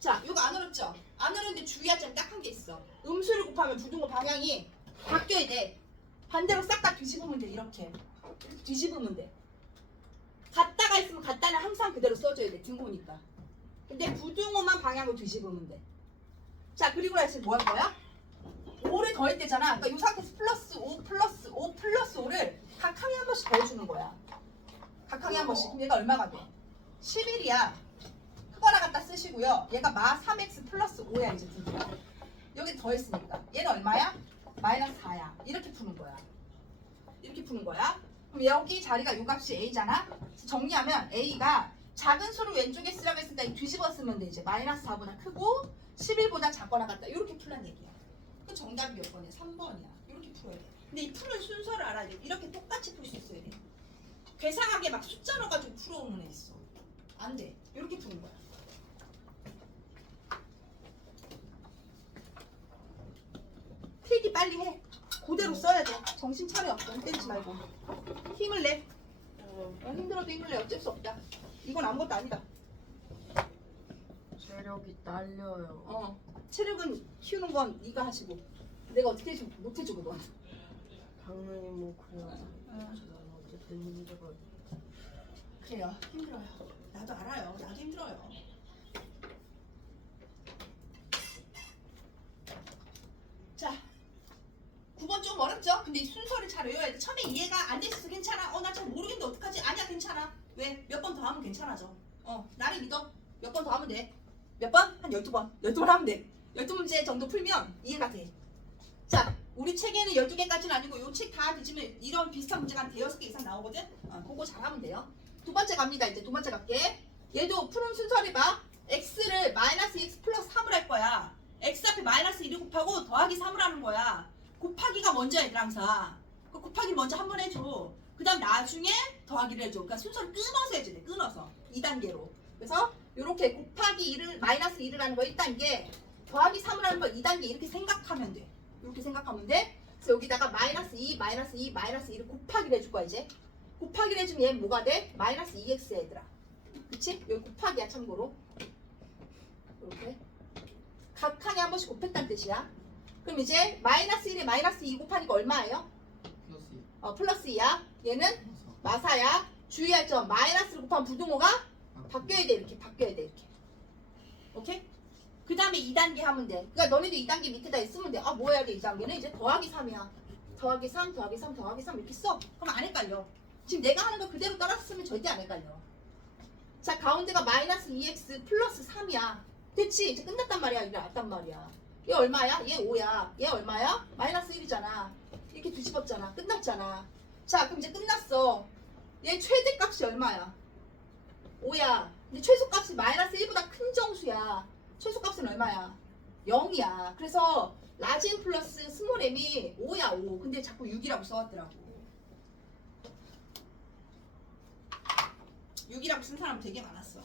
자, 이거 안 어렵죠? 안 어려운데 주의할 점이 딱 한 게 있어. 음수를 곱하면 부등호 방향이 바뀌어야 돼. 반대로 싹 다 뒤집으면 돼. 이렇게 뒤집으면 돼. 같다가 있으면 같다는 항상 그대로 써줘야 돼. 등호니까. 근데 부등호만 방향으로 뒤집으면 돼. 자, 그리고 나서 뭐 할 거야? 5를 더했대잖아. 그러니까 이 상태에서 플러스 5 플러스 5 플러스 5를 각항에 한 번씩 더해주는 거야. 각항에 한 번씩. 그럼 얘가 얼마가 돼? 11이야. 크거나 갖다 쓰시고요. 얘가 마 3x 플러스 5야 이제 드디어. 여기 더했으니까. 얘는 얼마야? 마이너스 4야. 이렇게 푸는 거야. 이렇게 푸는 거야. 그럼 여기 자리가 요 값이 a잖아. 정리하면 a가 작은 수를 왼쪽에 쓰라고 했으니까 뒤집어 쓰면 돼. 이제 마이너스 4보다 크고 11보다 작거나 같다. 이렇게 풀란 얘기야. 그 정답이 몇 번이야? 3번이야. 이렇게 풀어야 돼. 근데 이 푸는 순서를 알아야 돼. 이렇게 똑같이 풀 수 있어야 돼. 괴상하게 막 숫자 넣어가지고 풀어오는 애 있어. 안 돼. 이렇게 푸는 거야. 필기 빨리 해. 그대로 써야 돼. 정신 차려. 너무 때리지 말고. 힘을 내. 힘들어도 힘을 내. 어쩔 수 없다. 이건 아무것도 아니다. 체력이 딸려요. 체력은 키우는 건 네가 하시고 내가 어떻게 해주고 못해줘 그건. 당연히 뭐 그래요. 어쨌든 힘들어요. 그래요. 힘들어요. 나도 알아요. 나도 힘들어요. 자, 9번 좀 어렵죠? 근데 이 순서를 잘 외워야 돼. 처음에 이해가 안 됐어서 괜찮아. 나 잘 모르겠는데 어떡하지? 아니야, 괜찮아. 왜? 몇 번 더 하면 괜찮아져. 나를 믿어. 몇 번 더 하면 돼. 몇 번? 한 12번. 12번 하면 돼. 12문제 정도 풀면 이해가 돼. 자, 우리 책에는 12개까지는 아니고 이 책 다 뒤지면 이런 비슷한 문제가 한 6개 이상 나오거든? 그거 잘하면 돼요. 두 번째 갑니다. 이제 두 번째 갈게. 얘도 푸는 순서를 봐. x를 마이너스 x 플러스 3을 할 거야. x 앞에 마이너스 1을 곱하고 더하기 3을 하는 거야. 곱하기가 먼저야, 얘들 항상. 그 곱하기를 먼저 한 번 해줘. 그 다음 나중에 더하기를 해줘. 그러니까 순서를 끊어서 해줘야 돼. 끊어서. 2단계로. 그래서 이렇게 곱하기 1을 마이너스 1을 하는 거 1단계, 더하기 3을 하는 거 2단계 이렇게 생각하면 돼. 이렇게 생각하면 돼. 그래서 여기다가 마이너스 2, 마이너스 2, 마이너스 2를 곱하기를 해줄 거야 이제. 곱하기를 해주면 얘 뭐가 돼? 마이너스 2x 얘들아. 그치? 여기 곱하기야 참고로. 이렇게. 각항에 한 번씩 곱했다는 뜻이야. 그럼 이제 마이너스 1에 마이너스 2 곱하니까 얼마예요? 플러스 플러스 2야. 얘는 마사야. 주의할 점. 마이너스를 곱하면 부등호가 바뀌어야 돼. 이렇게 바뀌어야 돼. 이렇게. 오케이? 그 다음에 2단계 하면 돼. 그러니까 너네도 2단계 밑에다 쓰면 돼. 뭐 해야 돼? 2단계는 이제 더하기 3이야. 더하기 3, 더하기 3, 더하기 3 이렇게 써. 그럼 안 헷갈려. 지금 내가 하는 거 그대로 따라서 쓰면 절대 안 헷갈려. 자, 가운데가 마이너스 2x 플러스 3이야. 됐지? 이제 끝났단 말이야. 이래 왔단 말이야. 얘 얼마야? 얘 5야. 얘 얼마야? 마이너스 1이잖아. 이렇게 뒤집었잖아. 끝났잖아. 자, 그럼 이제 끝났어. 얘 최대값이 얼마야? 5야. 근데 최소값이 마이너스 1보다 큰 정수야. 최소값은 얼마야? 0이야. 그래서 라지 M 플러스 스몰 m이 5야 5. 근데 자꾸 6이라고 써왔더라고. 6이라고 쓴 사람 되게 많았어.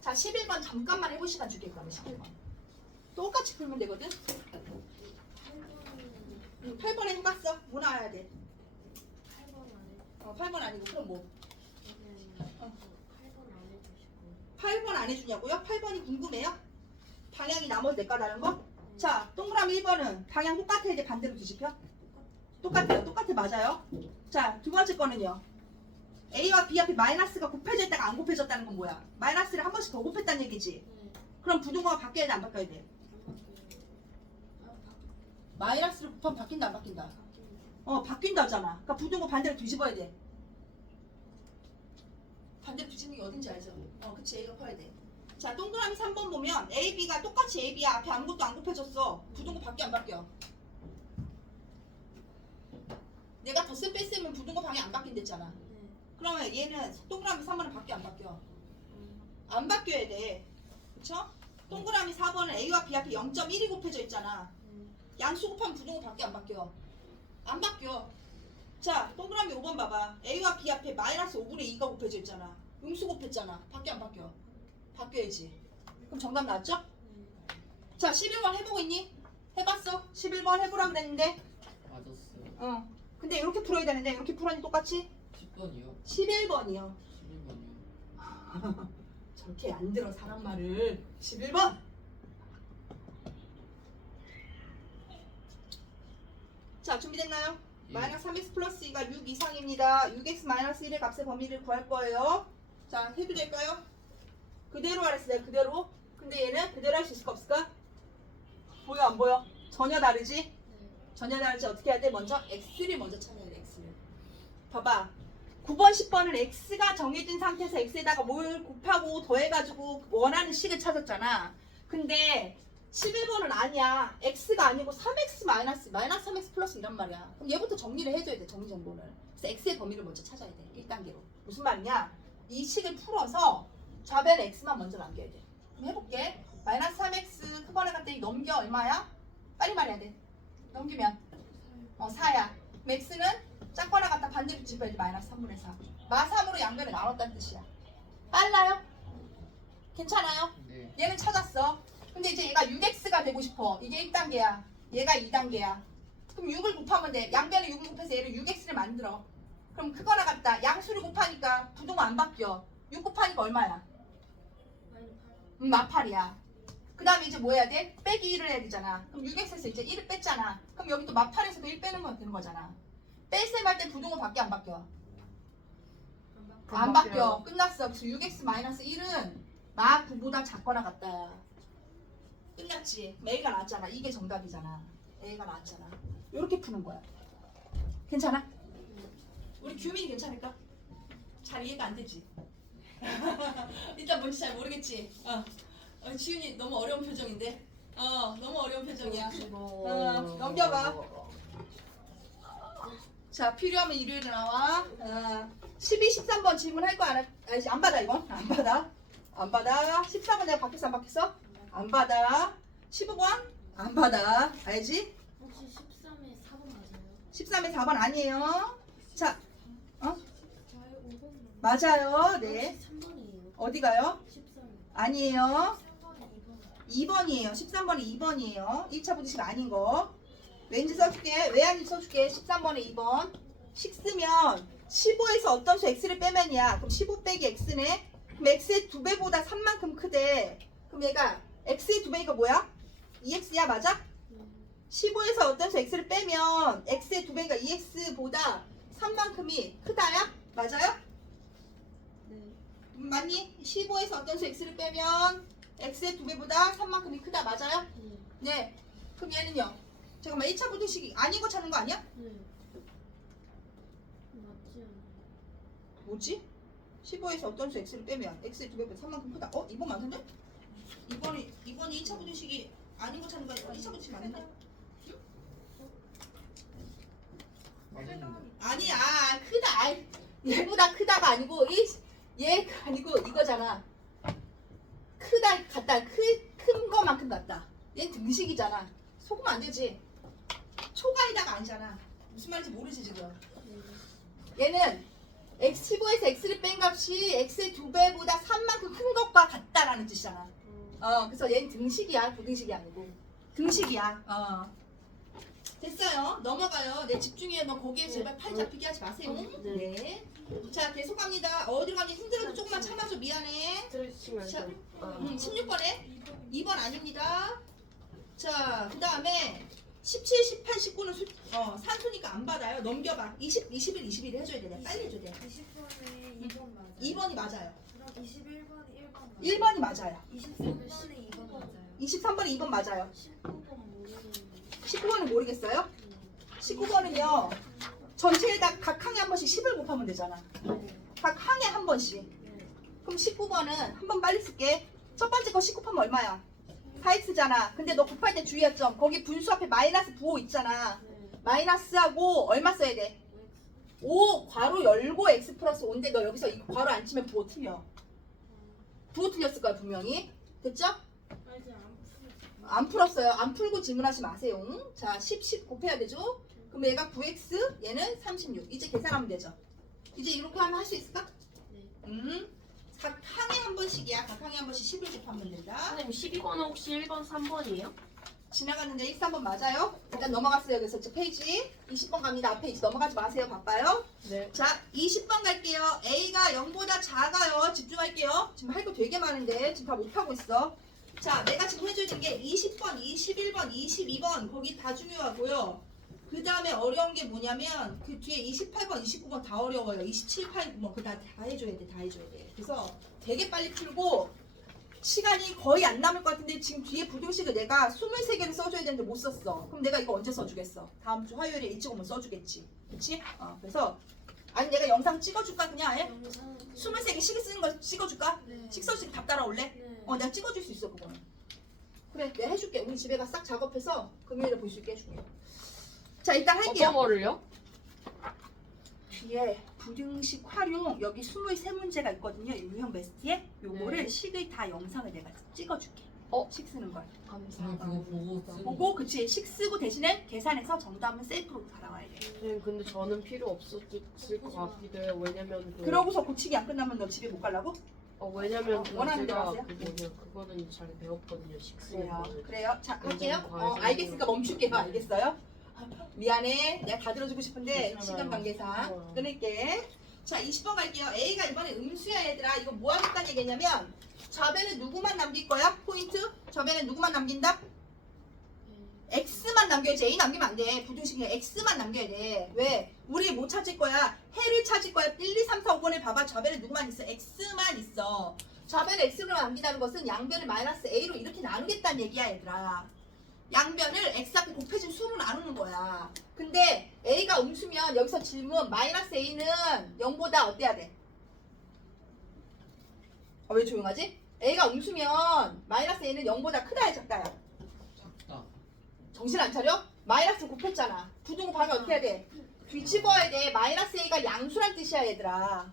자 11번 잠깐만 해볼 시간 줄게. 그러면 11번 똑같이 풀면 되거든. 8번에 해봤어. 뭐 나와야 돼? 8번 아니고 그럼 뭐? 8번 안 해주냐고요? 8번이 궁금해요? 방향이 나머지 내 까다는 거? 자 동그라미 1번은 방향 똑같아. 이제 반대로 뒤집혀? 똑같아요. 똑같아. 맞아요. 자 두 번째 거는요. A와 B 앞에 마이너스가 곱해져 있다가 안 곱해졌다는 건 뭐야? 마이너스를 한 번씩 더 곱했다는 얘기지. 그럼 부등호가 바뀌어야 돼 안 바뀌어야 돼? 마이너스를 곱하면 바뀐다 안 바뀐다? 바뀐다잖아. 그러니까 부등호 반대로 뒤집어야 돼. 반대로 뒤집는 게 어딘지 알죠? 그치. A가 커야 돼. 자 동그라미 3번 보면 A, B가 똑같이 A, B야. 앞에 아무것도 안 곱해졌어. 부등호 바뀌어 안 바뀌어? 내가 덧셈 뺐으면 부등호 방이 안 바뀐댔잖아. 그러면 얘는 동그라미 3번은 바뀌어 안 바뀌어? 안 바뀌어야 돼. 그쵸? 동그라미 4번은 A와 B 앞에 0.1이 곱해져 있잖아. 양수 곱하면 부등호 바뀌어 안 바뀌어? 안 바뀌어. 자 동그라미 5번 봐봐. A와 B 앞에 마이너스 5분의 2가 곱해져 있잖아. 음수 곱했잖아. 바뀌어 안 바뀌어? 바뀌어야지. 그럼 정답 나왔죠? 자 11번 해보고 있니? 해봤어? 11번 해보라 그랬는데 맞았어요. 근데 이렇게 풀어야 되는데 이렇게 풀었니 똑같이? 10번이요? 11번이요. 11번이요. 저렇게 안 들어 사람 말을. 11번. 자 준비됐나요? 예. 마이너스 3x 플러스 2가 6 이상입니다. 6x 마이너스 1의 값의 범위를 구할 거예요. 자 해도 될까요? 그대로 하랬어요. 그대로. 근데 얘는 그대로 할 수 있을까 없을까? 보여 안 보여? 전혀 다르지? 전혀 다르지. 어떻게 해야 돼? 먼저 x를 먼저 찾아야 돼. x를. 봐봐. 9번 10번은 x가 정해진 상태에서 x에다가 뭘 곱하고 더해가지고 원하는 식을 찾았잖아. 근데 11번은 아니야. x가 아니고 3x 마이너스 3x 플러스 이란 말이야. 그럼 얘부터 정리를 해줘야 돼. 정리정돈을. 그래서 x의 범위를 먼저 찾아야 돼. 1단계로. 무슨 말이냐? 이 식을 풀어서 좌변 x만 먼저 남겨야 돼. 그럼 해볼게. 마이너스 3x 크번에 갔더니 넘겨 얼마야? 빨리 말해야 돼. 넘기면 4야. x는 짝거나 갖다 반대로 뒤집어야지. 마이너스 3분의 4. 마 3으로 양변을 나눴다는 뜻이야. 빨라요? 괜찮아요? 네. 얘는 찾았어. 근데 이제 얘가 6x가 되고 싶어. 이게 1단계야. 얘가 2단계야. 그럼 6을 곱하면 돼. 양변에 6을 곱해서 얘를 6x를 만들어. 그럼 크거나 같다. 양수를 곱하니까 부등호 안 바뀌어. 6 곱하니까 얼마야? 마팔이야. 그 다음에 이제 뭐 해야 돼? 빼기 1을 해야 되잖아. 그럼 6x에서 이제 1을 뺐잖아. 그럼 여기 또 마팔에서도 1 빼는 거 되는 거잖아. 뺄셈 할 때 부등호 바뀌어 안 바뀌어? 안 바뀌어. 끝났어. 그래서 6x 마이너스 1은 마 9보다 작거나 같다야. 끝났지. A가 나왔잖아. 이게 정답이잖아. A가 나왔잖아. 이렇게 푸는 거야. 괜찮아? 우리 규민이 괜찮을까? 잘 이해가 안 되지? 일단 뭔지 잘 모르겠지? 지윤이 너무 어려운 표정인데? 너무 어려운 표정이야. 넘겨봐. 자, 필요하면 일요일에 나와. 12, 13번 질문할 거 안 받아, 이건? 안 받아. 안 받아. 14번 내가 바뀌었어, 안 바뀌었어? 안 받아. 15번? 안 받아. 알지? 혹시 13에 4번 맞아요? 13에 4번 아니에요. 자, 저희 5번 맞아요. 네. 3번이에요. 어디가요? 13에 아니에요. 3번에 2번 2번이에요. 13번이 2번이에요. 1차 부등식 아닌 거. 왠지 써줄게. 왜 아닌지 써줄게. 13번에 2번. 식 쓰면 15에서 어떤 수 x를 빼면이야. 그럼 15 빼기 x네. 그럼 x의 2배보다 3만큼 크대. 그럼 얘가 x의 2배니까 뭐야? 2x야 맞아? 15에서 어떤 수 x를 빼면 x의 2배니까 2x보다 3만큼이 크다야? 맞아요? 네. 맞니? 15에서 어떤 수 x를 빼면 x의 2배보다 3만큼이 크다. 맞아요? 네. 네. 그럼 얘는요? 잠깐만 1차 부등식이 아닌 거 찾는 거 아니야? 네. 맞지 않아요? 뭐지? 15에서 어떤 수 x를 빼면 x의 2배보다 3만큼 크다. 2번 맞는데? 2번이 1차 부등식이 아닌 거 찾는 거 아니야? 1차 부등식 맞는데? 맞았는데. 아니야. 크다. 얘보다 크다가 아니고 얘가 아니고 이거잖아. 약간 큰 거만큼 같다. 얘는 등식이잖아. 속으면 안 되지. 초가이다가 아니잖아. 무슨 말인지 모르지 지금. 얘는 x15에서 x를 뺀 값이 x의 2배보다 3만큼 큰 것과 같다라는 뜻이잖아. 그래서 얘는 등식이야. 부등식이 아니고. 등식이야. 됐어요. 넘어가요. 네, 집중해요. 너 거기에 제발 팔 잡히게 하지 마세요. 네. 자, 계속 갑니다. 어디로 가니 힘들어도 조금만 참아줘. 미안해. 스트레칭 자, 하니까 16번에 2번 아닙니다. 자, 그 다음에 17, 18, 19는 산수니까 안 받아요. 넘겨봐. 20, 21, 22를 해줘야 돼. 내가 빨리 해줘야 돼. 20번에 2번 맞아요. 2번이 맞아요. 그럼 21번에 1번 맞아요. 1번이 맞아요. 23번에 2번 맞아요. 23번에 2번 맞아요. 19번 모르겠는데. 19번은 모르겠어요? 19번은요. 전체에다 각 항에 한 번씩 10을 곱하면 되잖아. 각 항에 한 번씩. 네. 그럼 19번은 한 번 빨리 쓸게. 첫 번째 거 19 곱하면 얼마야? 4x잖아. 근데 너 곱할 때 주의할 점. 거기 분수 앞에 마이너스 부호 있잖아. 네. 마이너스하고 얼마 써야 돼? 5 괄호 열고 x 플러스 5인데 너 여기서 이 괄호 안 치면 부호 틀려. 부호 틀렸을 거야 분명히. 됐죠? 아직 안 풀었어요. 안 풀었어요. 안 풀고 질문하지 마세요. 자, 10 곱해야 되죠? 그럼 얘가 9x, 얘는 36. 이제 계산하면 되죠. 이제 이렇게 하면 할 수 있을까? 네. 각 항에 한 번씩이야. 각 항에 한 번씩 10을 곱하면 된다. 선생님 12번은 혹시 1번 3번이에요? 지나갔는데 1, 3번 맞아요? 일단 넘어갔어요. 그래서 저 페이지 20번 갑니다. 앞에 이제 넘어가지 마세요. 바빠요. 네. 자, 20번 갈게요. A가 0보다 작아요. 집중할게요. 지금 할 거 되게 많은데 지금 다 못하고 있어. 자, 내가 지금 해줘야 되는 게 20번, 21번, 22번 거기 다 중요하고요. 그 다음에 어려운 게 뭐냐면 그 뒤에 28번, 29번 다 어려워요. 27, 8, 뭐 그거 다 해줘야 돼. 다 해줘야 돼. 그래서 되게 빨리 풀고 시간이 거의 안 남을 것 같은데 지금 뒤에 부등식을 내가 23개를 써줘야 되는데 못 썼어. 그럼 내가 이거 언제 써주겠어? 다음 주 화요일에 일찍 오면 써주겠지. 그치? 그래서 아니 내가 영상 찍어줄까 그냥 아예? 영상. 23개 식 쓰는 거 찍어줄까? 네. 식 써주니까 답 따라올래? 네. 내가 찍어줄 수 있어 그거는. 그래 내가 해줄게. 우리 집에 가 싹 작업해서 금요일에 볼 수 있게 해줄게. 자 일단 할게요. 어떤 거를요? 뒤에 부등식 활용 여기 23문제가 있거든요. 유형 베스트에 요거를 네. 식을 다 영상을 내가 찍어줄게. 식 쓰는 걸. 그냥 그거 보고 쓰고. 보고 그치 식 쓰고 대신에 계산해서 정답은 셀프로 달아와야 돼. 선생님 근데 저는 필요 없었을 것 같기도 해요. 왜냐면 그러고서 고치기 안 끝나면 너 집에 못 가려고? 왜냐면 그 원하는 대로 제가 하세요? 그거는 잘 배웠거든요. 식스는 그래요. 거를. 그래요. 자 할게요. 과외 알겠으니까 멈출게요. 알겠어요? 미안해. 내가 다 들어주고 싶은데 괜찮아요. 시간 관계상 끊을게. 자 20번 갈게요. A가 이번에 음수야 얘들아. 이거 뭐 하겠다는 얘기냐면 좌변에 누구만 남길 거야? 포인트? 좌변에 누구만 남긴다? X만 남겨야지. A 남기면 안 돼. 부등식에 X만 남겨야 돼. 왜? 우리 뭐 찾을 거야? 해를 찾을 거야. 1, 2, 3, 4, 5번에 봐봐. 좌변에 누구만 있어? X만 있어. 좌변에 X로 남긴다는 것은 양변을 마이너스 A로 이렇게 나누겠다는 얘기야 얘들아. 양변을 X 앞에 곱해진 수로 나누는 거야. 근데 A가 음수면 여기서 질문 마이너스 A는 0보다 어때야 돼? 왜 조용하지? A가 음수면 마이너스 A는 0보다 크다야 작다야? 작다. 정신 안 차려? 마이너스 곱했잖아. 부등호 방에 어떻게 해야 돼? 뒤집어야 돼. 마이너스 A가 양수란 뜻이야 얘들아.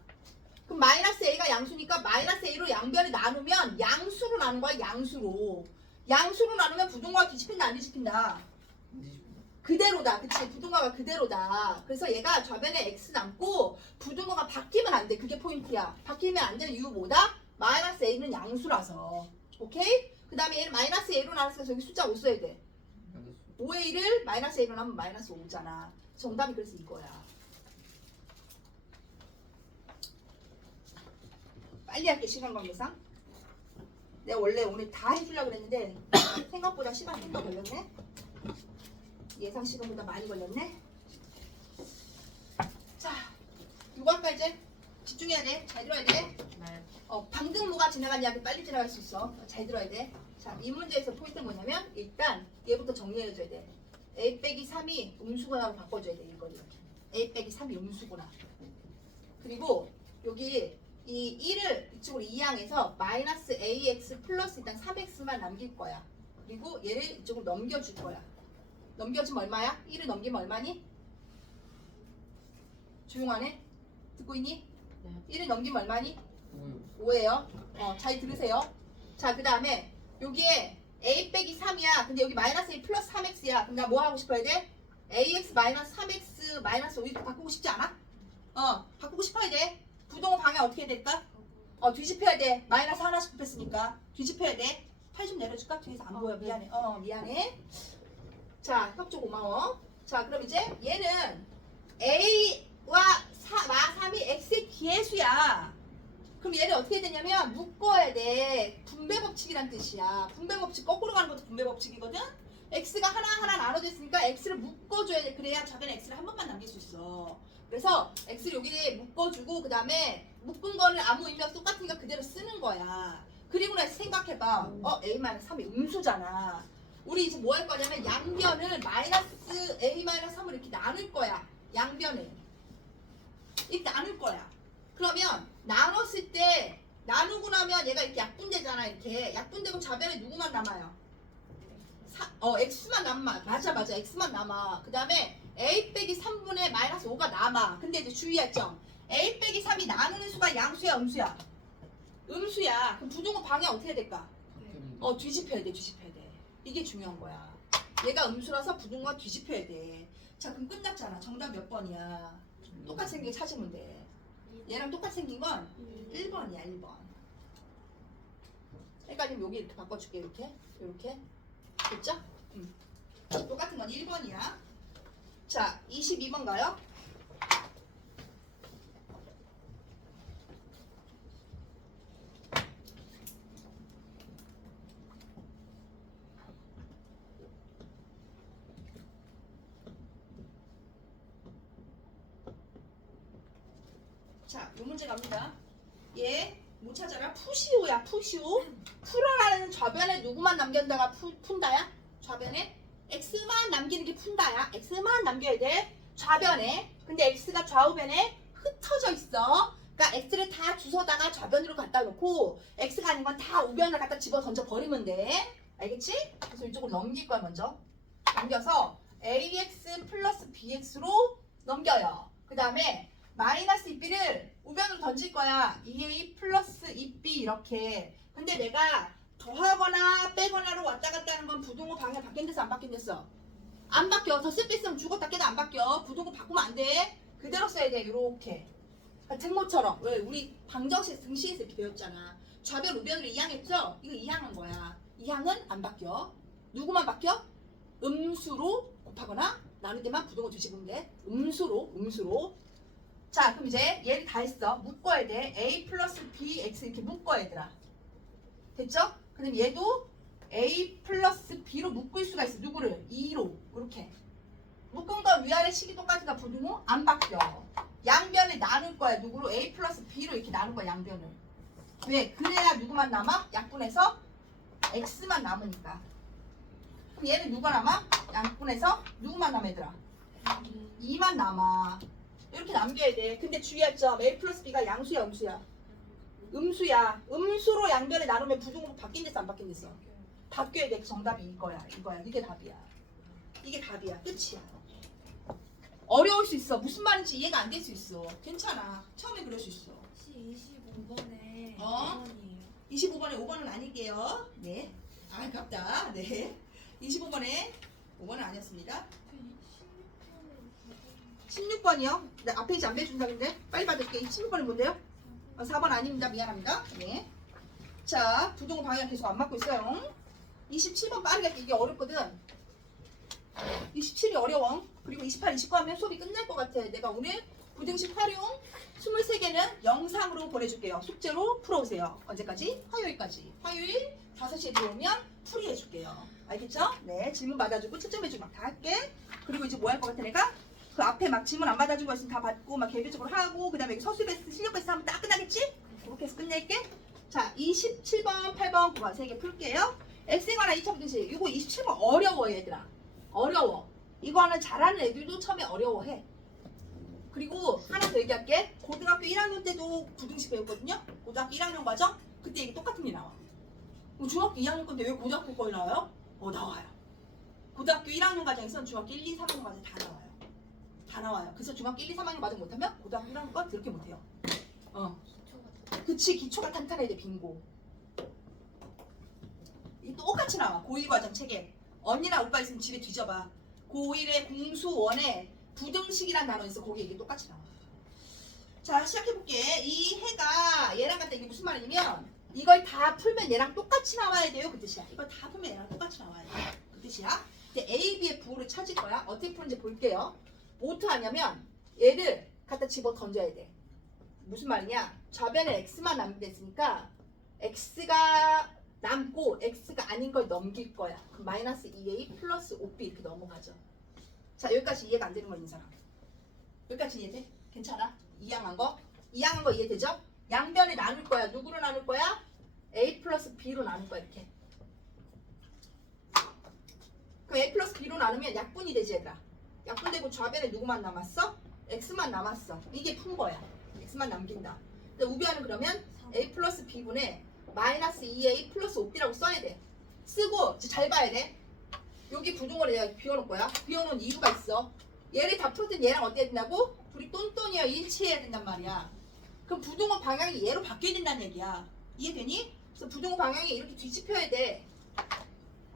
그럼 마이너스 A가 양수니까 마이너스 A로 양변을 나누면 양수로 나눈 거야. 양수로. 양수로 나누면 부등호가 뒤집힌다 안 뒤집힌다? 그대로다. 그치? 부등호가 그대로다. 그래서 얘가 좌변에 X 남고 부등호가 바뀌면 안 돼. 그게 포인트야. 바뀌면 안 되는 이유 뭐다? 마이너스 A는 양수라서. 오케이? 그 다음에 얘는 마이너스 A로 나눠서 여기 숫자 5 써야 돼. 5의 1을 마이너스 A로 나면 마이너스 5잖아. 정답이 그래서 이거야. 빨리 할게 시간 관계상. 내가 원래 오늘 다 해주려고 그랬는데 생각보다 시간이 좀 더 걸렸네. 예상 시간보다 많이 걸렸네. 자, 이거 할까 이제? 집중해야 돼. 잘 들어야 돼. 네. 방금 뭐가 지나갔냐? 빨리 지나갈 수 있어. 잘 들어야 돼. 자, 이 문제에서 포인트는 뭐냐면 일단 얘부터 정리해줘야 돼. A 빼기 3이 음수구나로 바꿔줘야 돼. 이거 이렇게. A 빼기 3이 음수구나. 그리고 여기 이 1을 이쪽으로 이항해서 마이너스 AX 플러스 일단 3X만 남길 거야. 그리고 얘를 이쪽으로 넘겨줄 거야. 넘겨주면 얼마야? 1을 넘기면 얼마니? 조용하네? 듣고 있니? 네. 1을 넘기면 얼마니? 5요. 5예요. 잘 들으세요. 자, 그 다음에 여기에 a 빼기 3이야. 근데 여기 마이너스 a 플러스 3x야. 그럼 나 뭐 하고 싶어야 돼? ax 마이너스 3x 마이너스 5 이렇게 바꾸고 싶지 않아? 바꾸고 싶어야 돼. 부동호 방향 어떻게 해야 될까? 뒤집혀야 돼. 마이너스 하나씩 곱했으니까 뒤집혀야 돼. 팔 좀 내려줄까? 뒤에서 안 보여. 미안해. 미안해. 자, 협조 고마워. 자, 그럼 이제 얘는 a와 3이 x의 기해수야. 그럼 얘를 어떻게 되냐면 묶어야 돼. 분배 법칙이란 뜻이야. 분배 법칙 거꾸로 가는 것도 분배 법칙이거든. x가 하나하나 나눠져 있으니까 x를 묶어줘야 돼. 그래야 좌변에 x를 한 번만 남길 수 있어. 그래서 x를 여기에 묶어주고 그 다음에 묶은 거는 아무 의미가 똑같으니까 그대로 쓰는 거야. 그리고 나서 생각해봐. a-3이 음수잖아. 우리 이제 뭐 할 거냐면 양변을 마이너스 a-3을 이렇게 나눌 거야. 양변을 이렇게 나눌 거야. 그러면 나눴을 때 나누고 나면 얘가 이렇게 약분되잖아. 이렇게 약분되고 좌변에 누구만 남아요? x만 남아. 맞아 x만 남아. 그 다음에 a 빼기 3분의 마이너스 5가 남아. 근데 이제 주의할 점. a 빼기 3이 나누는 수가 양수야 음수야? 음수야. 그럼 부동호 방향 어떻게 해야 될까? 뒤집혀야 돼. 이게 중요한 거야. 얘가 음수라서 부동호가 뒤집혀야 돼. 자, 그럼 끝났잖아. 정답 몇 번이야? 똑같이 생긴 게 찾으면 돼. 얘랑 똑같이 생긴 건 1번이야 1번. 헷갈리면 여기 이렇게 바꿔줄게. 이렇게 됐죠? 똑같은 건 1번이야. 자, 22번 가요. 자, 요 문제 갑니다. 얘 못 찾아라. 푸시오야, 푸시오. 풀어라는 좌변에 누구만 남긴다가 푼다야? 좌변에 x만 남기는 게 푼다야. x만 남겨야 돼. 좌변에. 근데 x가 좌우변에 흩어져 있어. 그러니까 x를 다 주워다가 좌변으로 갖다 놓고 x가 아닌 건 다 우변으로 갖다 집어 던져 버리면 돼. 알겠지? 그래서 이쪽으로 넘길 거야 먼저. 넘겨서 ax 플러스 bx로 넘겨요. 그 다음에 마이너스 2b를 우변으로 던질 거야. 2a 플러스 2b 이렇게. 근데 내가 더하거나 빼거나로 왔다 갔다 하는 건 부동호 방향 바뀐댔어 안 바뀐댔어? 안 바뀌어. 더 쓸 있으면 죽었다 깨도 안 바뀌어. 부동호 바꾸면 안 돼. 그대로 써야 돼. 이렇게. 등모처럼. 왜? 우리 방정식 등식에서 이렇게 배웠잖아. 좌변 우변으로 이항했죠? 이거 이항한 거야. 이항은 안 바뀌어. 누구만 바뀌어? 음수로 곱하거나 나눌 때만 부동호 뒤집으면 돼. 음수로. 자, 그럼 이제 얘를 다 했어. 묶어야 돼. a 플러스 b x 이렇게 묶어 얘들아. 됐죠? 그럼 얘도 a 플러스 b로 묶을 수가 있어. 누구를? 2로 이렇게. 묶은 거 위아래 식이 똑같으니까 부동호 안 바뀌어. 양변을 나눌 거야. 누구로? a 플러스 b로 이렇게 나눌 거야. 양변을. 왜? 그래야 누구만 남아? 약분해서 x만 남으니까. 그럼 얘는 누가 남아? 양분해서 누구만 남아 얘들아? 2만 남아. 이렇게 남겨야 돼. 근데 주의할 점. a 플러스 b가 양수야 음수야? 음수야. 음수로 양변을 나누면 부동호 바뀐댔어 안 바뀐댔어? 바뀌어야 돼. 정답이 이거야. 이게 답이야. 이게 답이야. 끝이야. 어려울 수 있어. 무슨 말인지 이해가 안 될 수 있어. 괜찮아. 처음에 그럴 수 있어. 혹시 25번에 어? 5번이에요. 25번에 5번은 아닐게요. 네. 아깝다. 네. 25번에 5번은 아니었습니다. 16번이요? 네, 앞에 이제 안 배준다는데 빨리 받을게. 16번이 뭔데요? 4번 아닙니다. 미안합니다. 네. 자, 부동호 방향 계속 안 맞고 있어요. 27번 빠르게 할게. 이게 어렵거든. 27이 어려워. 그리고 28, 29 하면 수업이 끝날 것 같아. 내가 오늘 부등식 활용 23개는 영상으로 보내줄게요. 숙제로 풀어오세요. 언제까지? 화요일까지. 화요일 5시에 들어오면 풀이해줄게요. 알겠죠? 네. 질문 받아주고 채점해주고 막 다 할게. 그리고 이제 뭐 할 것 같아 내가? 그 앞에 막 질문 안 받아준 거 있으면 다 받고 막 개별적으로 하고 그 다음에 서술 베스트 실력 베스트 하면 딱 끝나겠지? 그렇게 해서 끝낼게. 자, 27번, 8번, 9번 3개 풀게요. x에 관한 2차 부등식. 이거 27번 어려워 얘들아. 어려워. 이거는 잘하는 애들도 처음에 어려워해. 그리고 하나 더 얘기할게. 고등학교 1학년 때도 부등식 배웠거든요. 고등학교 1학년 과정. 그때 이게 똑같은 게 나와. 중학교 2학년 건데 왜 고등학교 거에 나와요? 나와요. 고등학교 1학년 과정에서는 중학교 1, 2, 3학년 과정 다 나와요. 다 나와요. 그래서 중학교 1, 2, 3학년 과정 못하면 고등학교 1학년 거 그렇게 못해요. 그치. 기초가 탄탄해야 돼. 빙고. 똑같이 나와. 고1 과정 책에. 언니나 오빠 있으면 집에 뒤져봐. 고1의 공수원에 부등식이란 단어 있어. 거기에 이게 똑같이 나와. 자, 시작해볼게. 이 해가 얘랑 같다. 이게 무슨 말이냐면 이걸 다 풀면 얘랑 똑같이 나와야 돼요. 그 뜻이야. 이걸 다 풀면 얘랑 똑같이 나와야 돼. 그 뜻이야. 이제 A, B의 부호를 찾을 거야. 어떻게 푸는지 볼게요. 뭐부터 하냐면 얘를 갖다 집어 던져야 돼. 무슨 말이냐? 좌변에 X만 남겠으니까 X가 남고 X가 아닌 걸 넘길 거야. 그럼 마이너스 2A 플러스 5B 이렇게 넘어가죠. 자, 여기까지 이해가 안 되는 거 있는 사람? 여기까지 이해돼? 괜찮아? 이항한 거? 이항한 거 이해되죠? 양변에 나눌 거야. 누구로 나눌 거야? A 플러스 B로 나눌 거야. 이렇게. 그럼 A 플러스 B로 나누면 약분이 되지 얘들아. 약분되고 좌변에 누구만 남았어? X만 남았어. 이게 푼 거야. X만 남긴다. 근데 우변은 그러면 A 플러스 B분의 마이너스 2A 플러스 5B라고 써야 돼. 쓰고 잘 봐야 돼. 여기 부등호를 내가 비워놓을 거야. 비워놓은 이유가 있어. 얘를 다 풀었더니 얘랑 어떻게 된다고? 둘이 똔똔이야 일치해야 된단 말이야. 그럼 부등호 방향이 얘로 바뀌어야 된다는 얘기야. 이해되니? 그래서 부등호 방향이 이렇게 뒤집혀야 돼.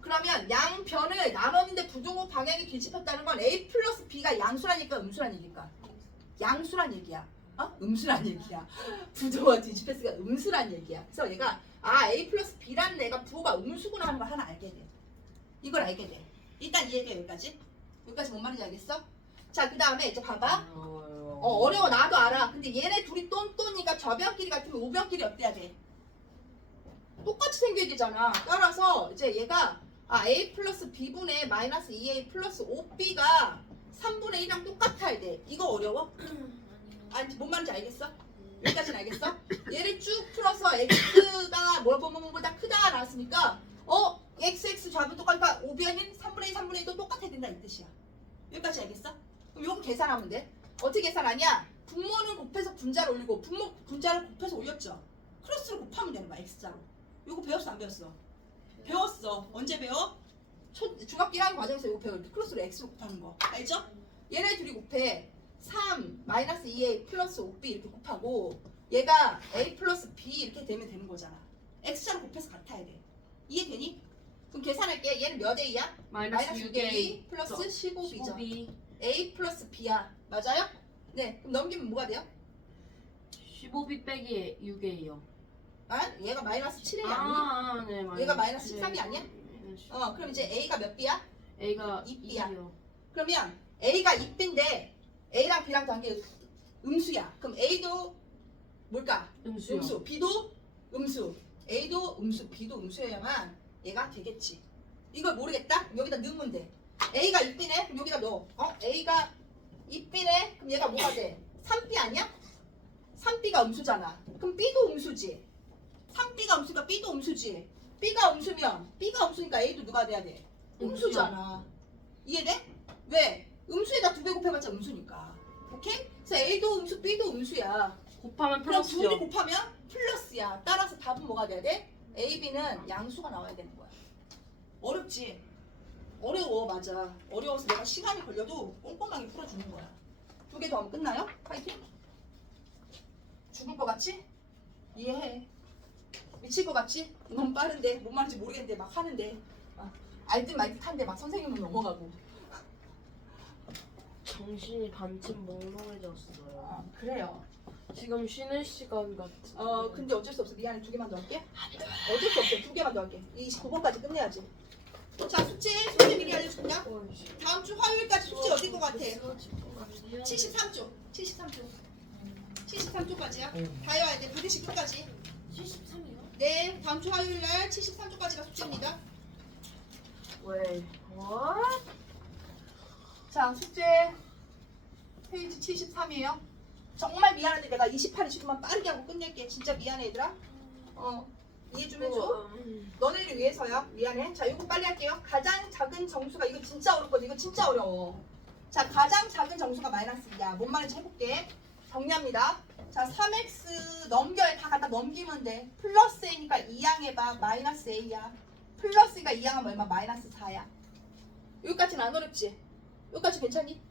그러면 양변을 나눴는데 부등호 방향이 뒤집혔다는 건 A 플러스 B가 양수란 얘기일까 음수란 얘기일까? 양수란 얘기야. 음수란 얘기야. 부등호가 뒤집혔으니까 음수란 얘기야. 그래서 얘가 A 플러스 B라는 애가 부호가 음수구나 하는 걸 하나 알게 돼. 이걸 알게 돼. 일단 이해가 여기까지. 여기까지 뭔 말인지 알겠어? 자, 그 다음에 이제 봐봐. 어려워. 나도 알아. 근데 얘네 둘이 똔똔이가 좌변끼리 같으면 우변끼리 어때야 돼? 똑같이 생겨야 되잖아. 따라서 이제 얘가 A 플러스 B분의 마이너스 2A 플러스 5B가 3분의 1이랑 똑같아야 돼. 이거 어려워? 아니, 뭔 말인지 알겠어? 여기까지는 알겠어? 얘를 쭉 풀어서 X가 뭐보다 크다 나왔으니까 XX 좌변 똑같으니까 우변인 3분의 1, 3분의 1도 똑같아야 된다 이 뜻이야. 여기까지 알겠어? 그럼 요거 계산하면 돼. 어떻게 계산하냐? 분모는 곱해서 분자를 올리고 분자를 곱해서 올렸죠? 크로스를 곱하면 되는 거야 X자로. 요거 배웠어 안 배웠어? 배웠어. 언제 배워? 중학교 1학년 과정에서 이거 배워. 크로스로 X로 곱하는 거. 알죠? 얘네 둘이 곱해. 3 마이너스 2A 플러스 5B 이렇게 곱하고 얘가 A 플러스 B 이렇게 되면 되는 거잖아. X자로 곱해서 같아야 돼. 이해되니? 그럼 계산할게. 얘는 몇 A야? 마이너스 6A 플러스 15B죠. A 플러스 B야. 맞아요? 네. 그럼 넘기면 뭐가 돼요? 15B 빼기 6A요. 얘가 마이너스 7A 아니니? 네, 마이너스 얘가 마이너스 13이 아니야? 그럼 이제 A가 몇 B야? A가 2B야. 2B요. 그러면 A가 2B인데 A랑 B랑 더한 게 음수야. 그럼 A도 뭘까? 음수요. 음수. B도 음수. A도 음수. B도 음수여야만 얘가 되겠지. 이걸 모르겠다? 그럼 여기다 넣으면 돼. A가 2B네? 그럼 여기다 넣어. A가 2B네? 그럼 얘가 뭐가 돼? 3B 아니야? 3B가 음수잖아. 그럼 B도 음수지. 3B가 음수니까 B도 음수지. B가 음수면 B가 음수니까 A도 누가 돼야 돼? 음수잖아. 이해돼? 왜? 음수에다 2배 곱해봤자 음수니까. 오케이? 그래서 A도 음수, B도 음수야. 곱하면 그럼 둘이 플러스요. 곱하면 플러스야. 따라서 답은 뭐가 돼야 돼? A, B는 양수가 나와야 되는 거야. 어렵지? 어려워. 맞아. 어려워서 내가 시간이 걸려도 꼼꼼하게 풀어주는 거야. 2개 더 하면 끝나요? 파이팅. 죽을 것 같지? 이해해. 미칠 것 같지? 너무 빠른데 뭔 말인지 모르겠는데 막 하는데 알듯 말듯한데 막 선생님은 넘어가고. 정신이 반쯤 몽롱해졌어요. 그래요. 지금 쉬는 시간 같은. 근데 어쩔 수 없어. 미안해. 2개만 더 할게. 어쩔 수 없어. 2개만 더 할게. 이 29번까지 끝내야지. 자, 숙제 미리 알려줄냐? 다음 주 화요일까지 숙제 어딜 것 같아? 73쪽. 73쪽까지야. 다 해와야 돼. 부대식 끝까지. 73이요? 네, 다음 주 화요일 날 73쪽까지가 숙제입니다. 왜? 자, 숙제 페이지 73이에요. 정말 미안한데 내가 28, 29만 빠르게 하고 끝낼게. 진짜 미안해 얘들아. 이해 좀 해줘. 너네를 위해서야. 미안해. 자, 이거 빨리 할게요. 가장 작은 정수가 이거 진짜 어렵거든. 이거 진짜 어려워. 자, 가장 작은 정수가 마이너스 2야. 뭔 말인지 해볼게. 정리합니다. 자, 3x 넘겨야 다 갖다 넘기면 돼. 플러스 a니까 2항 해봐. 마이너스 a야. 플러스가 2항하면 얼마? 마이너스 4야. 여기까지는 안 어렵지? 여기까지 괜찮니?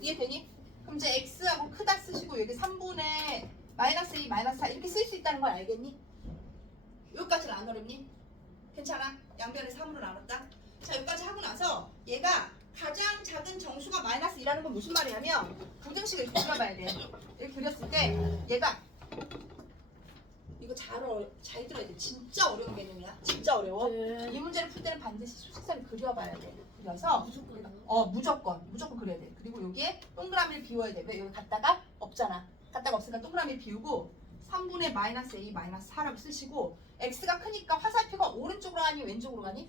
이해되니? 그럼 이제 x하고 크다 쓰시고 여기 3분의 마이너스 2, 마이너스 4 이렇게 쓸 수 있다는 걸 알겠니? 여기까지는 안 어렵니? 괜찮아? 양변을 3으로 나눴다. 자, 여기까지 하고 나서 얘가 가장 작은 정수가 마이너스 2라는 건 무슨 말이냐면 부등식을 이렇게 그려봐야 돼. 이렇게 그렸을 때 얘가 이거 잘 들어야 돼. 진짜 어려운 개념이야. 진짜 어려워. 네. 이 문제를 풀 때는 반드시 수직선을 그려봐야 돼. 그려서 무조건 그려야 돼. 그리고 여기에 동그라미를 비워야 돼. 왜? 여기 갖다가 없잖아. 갖다가 없으니까 동그라미를 비우고 3분의 마이너스 a 마이너스 4라고 쓰시고 x가 크니까 화살표가 오른쪽으로 가니 왼쪽으로 가니?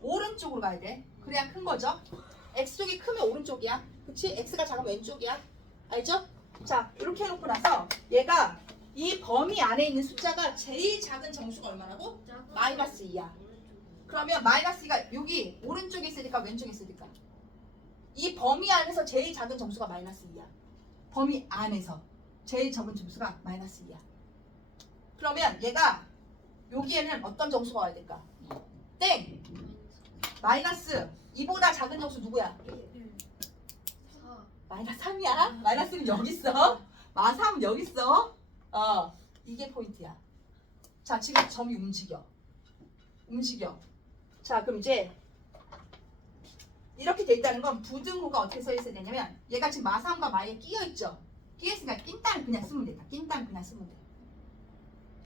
오른쪽으로 가야 돼. 그래야 큰 거죠. x쪽이 크면 오른쪽이야. 그치? x가 작으면 왼쪽이야. 알죠? 자, 이렇게 해놓고 나서 얘가 이 범위 안에 있는 숫자가 제일 작은 정수가 얼마라고? 마이너스 2야. 그러면 마이너스 2가 여기 오른쪽에 있으니까 왼쪽에 있으니까 이 범위 안에서 제일 작은 정수가 마이너스 2야. 범위 안에서 제일 적은 정수가 마이너스 2야. 그러면 얘가 여기에는 어떤 정수가 와야 될까? 땡! 마이너스 2보다 작은 정수 누구야? 4. 마이너스 3이야. 마이너스는 여기 있어. 마3은 여기 있어. 이게 포인트야. 자, 지금 점이 움직여. 자, 그럼 이제 이렇게 돼 있다는 건 부등호가 어떻게 써 있어야 되냐면 얘가 지금 마3과 마에 끼어 있죠. 끼어 있으니까 낀단을 그냥 쓰면 된다. 낀단을 그냥 쓰면 돼.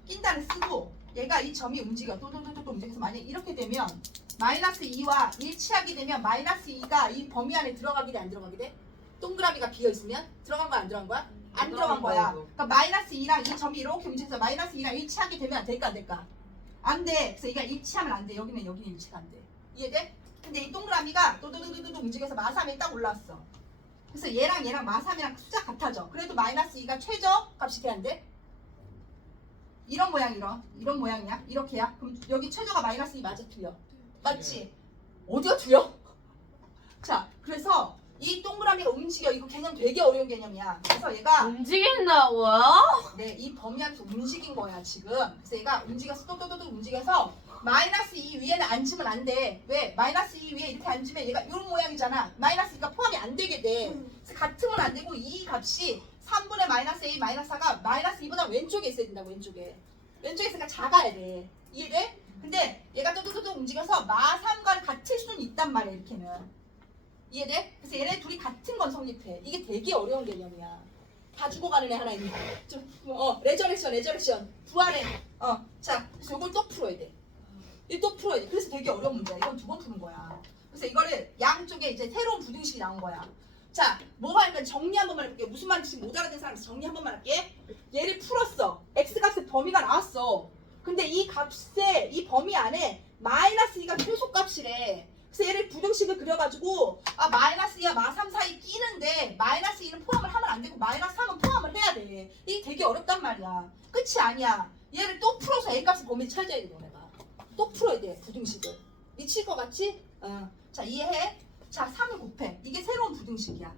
낀단을 쓰고 얘가 이 점이 움직여. 또 움직여서 만약에 이렇게 되면 마이너스 2와 일치하게 되면 마이너스 2가 이 범위 안에 들어가게 돼, 안 들어가게 돼? 동그라미가 비어 있으면 들어간 거야, 안 들어간 거야? 안 들어간 거야. 그러니까 마이너스 2랑 이 점이 이렇게 움직여서 마이너스 2랑 일치하게 되면 될까 안 될까? 안 돼. 그래서 이가 일치하면 안 돼. 여기는 일치가 안 돼. 이해돼? 근데 이 동그라미가 또 움직여서 마3에 딱 올라왔어. 그래서 얘랑 마3이랑 숫자 같아져. 그래도 마이너스 2가 최저 값이 돼야 안 돼? 이런 모양이야. 이렇게야. 그럼 여기 최저가 마이너스 2 맞아, 틀려? 맞지? 어디가 틀려? 자, 그래서 이 동그라미가 움직여. 이거 개념 되게 어려운 개념이야. 그래서 얘가 움직인다고요? 네, 이 범위 안에서 움직인 거야 지금. 그래서 얘가 움직여서 또 움직여서 마이너스 2 위에는 앉으면 안 돼. 왜? 마이너스 2 위에 이렇게 앉으면 얘가 이런 모양이잖아. 마이너스 2가 포함이 안 되게 돼. 그래서 같으면 안 되고 이 값이 3분의 마이너스 a 마이너스 4가 마이너스 2보다 왼쪽에 있어야 된다고. 왼쪽에 있으니까 작아야 돼. 이해돼? 근데 얘가 또 움직여서 마3과 같을 수는 있단 말이야. 이렇게는. 이해돼? 그래서 얘네 둘이 같은 건 성립해. 이게 되게 어려운 개념이야. 다 죽어가는 애 하나 있네. 레저렉션. 부활해. 자, 그래서 이걸 또 풀어야 돼. 이거 또 풀어야 돼. 그래서 되게 어려운 문제야. 이건 2번 푸는 거야. 그래서 이거를 양쪽에 이제 새로운 부등식이 나온 거야. 자, 뭐가 할까? 정리 한 번만 해볼게. 무슨 말인지 못 알아듣는 사람 정리 한 번만 할게. 얘를 풀었어. x값의 범위가 나왔어. 근데 이 값에 이 범위 안에 마이너스 2가 최소값이래. 그래서 얘를 부등식을 그려가지고 마이너스 2와 마3 사이 끼는데 마이너스 2는 포함을 하면 안 되고 마이너스 3은 포함을 해야 돼. 이게 되게 어렵단 말이야. 끝이 아니야. 얘를 또 풀어서 A값의 범위를 찾아야 돼. 너네가 또 풀어야 돼. 부등식을. 미칠 것 같지? 자, 이해해? 자, 3을 곱해. 이게 새로운 부등식이야.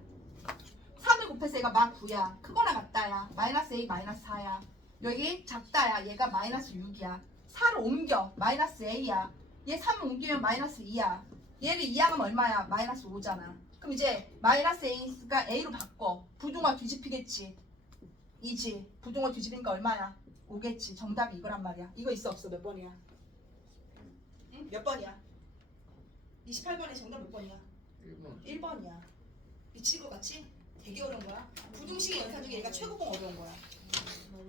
3을 곱해서 얘가 마 9야. 크거나 같다야. 마이너스 A 마이너스 4야. 여기 작다야. 얘가 마이너스 6이야. 4를 옮겨. 마이너스 A야. 얘 3을 옮기면 마이너스 2야. 얘를 2하면 얼마야? 마이너스 5잖아. 그럼 이제 마이너스 A가 A로 바꿔. 부등호 뒤집히겠지. 2지. 부등호 뒤집으니까 얼마야? 5겠지. 정답이 이거란 말이야. 이거 있어 없어? 몇 번이야? 응? 몇 번이야? 28번에 정답 몇 번이야? 1번이야. 미칠 것 같지? 되게 어려운 거야. 부등식의 연산 중에 얘가 최고봉 어려운 거야.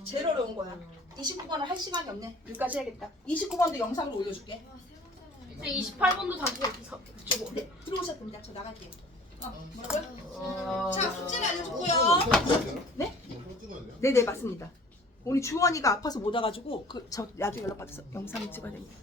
제일 어려운 거야. 29번을 할 시간이 없네. 여기까지 해야겠다. 29번도 영상으로 올려줄게. 와, 세 번째는. 근데 28번도 다시 여기서 주고. 네, 들어오셨습니다. 저 나갈게요. 뭐라고요? 자, 숙제를 알려줬고요. 네? 네네, 맞습니다. 오늘 주원이가 아파서 못 와가지고 저 나중에 연락받아서 영상을 찍어야 됩니다.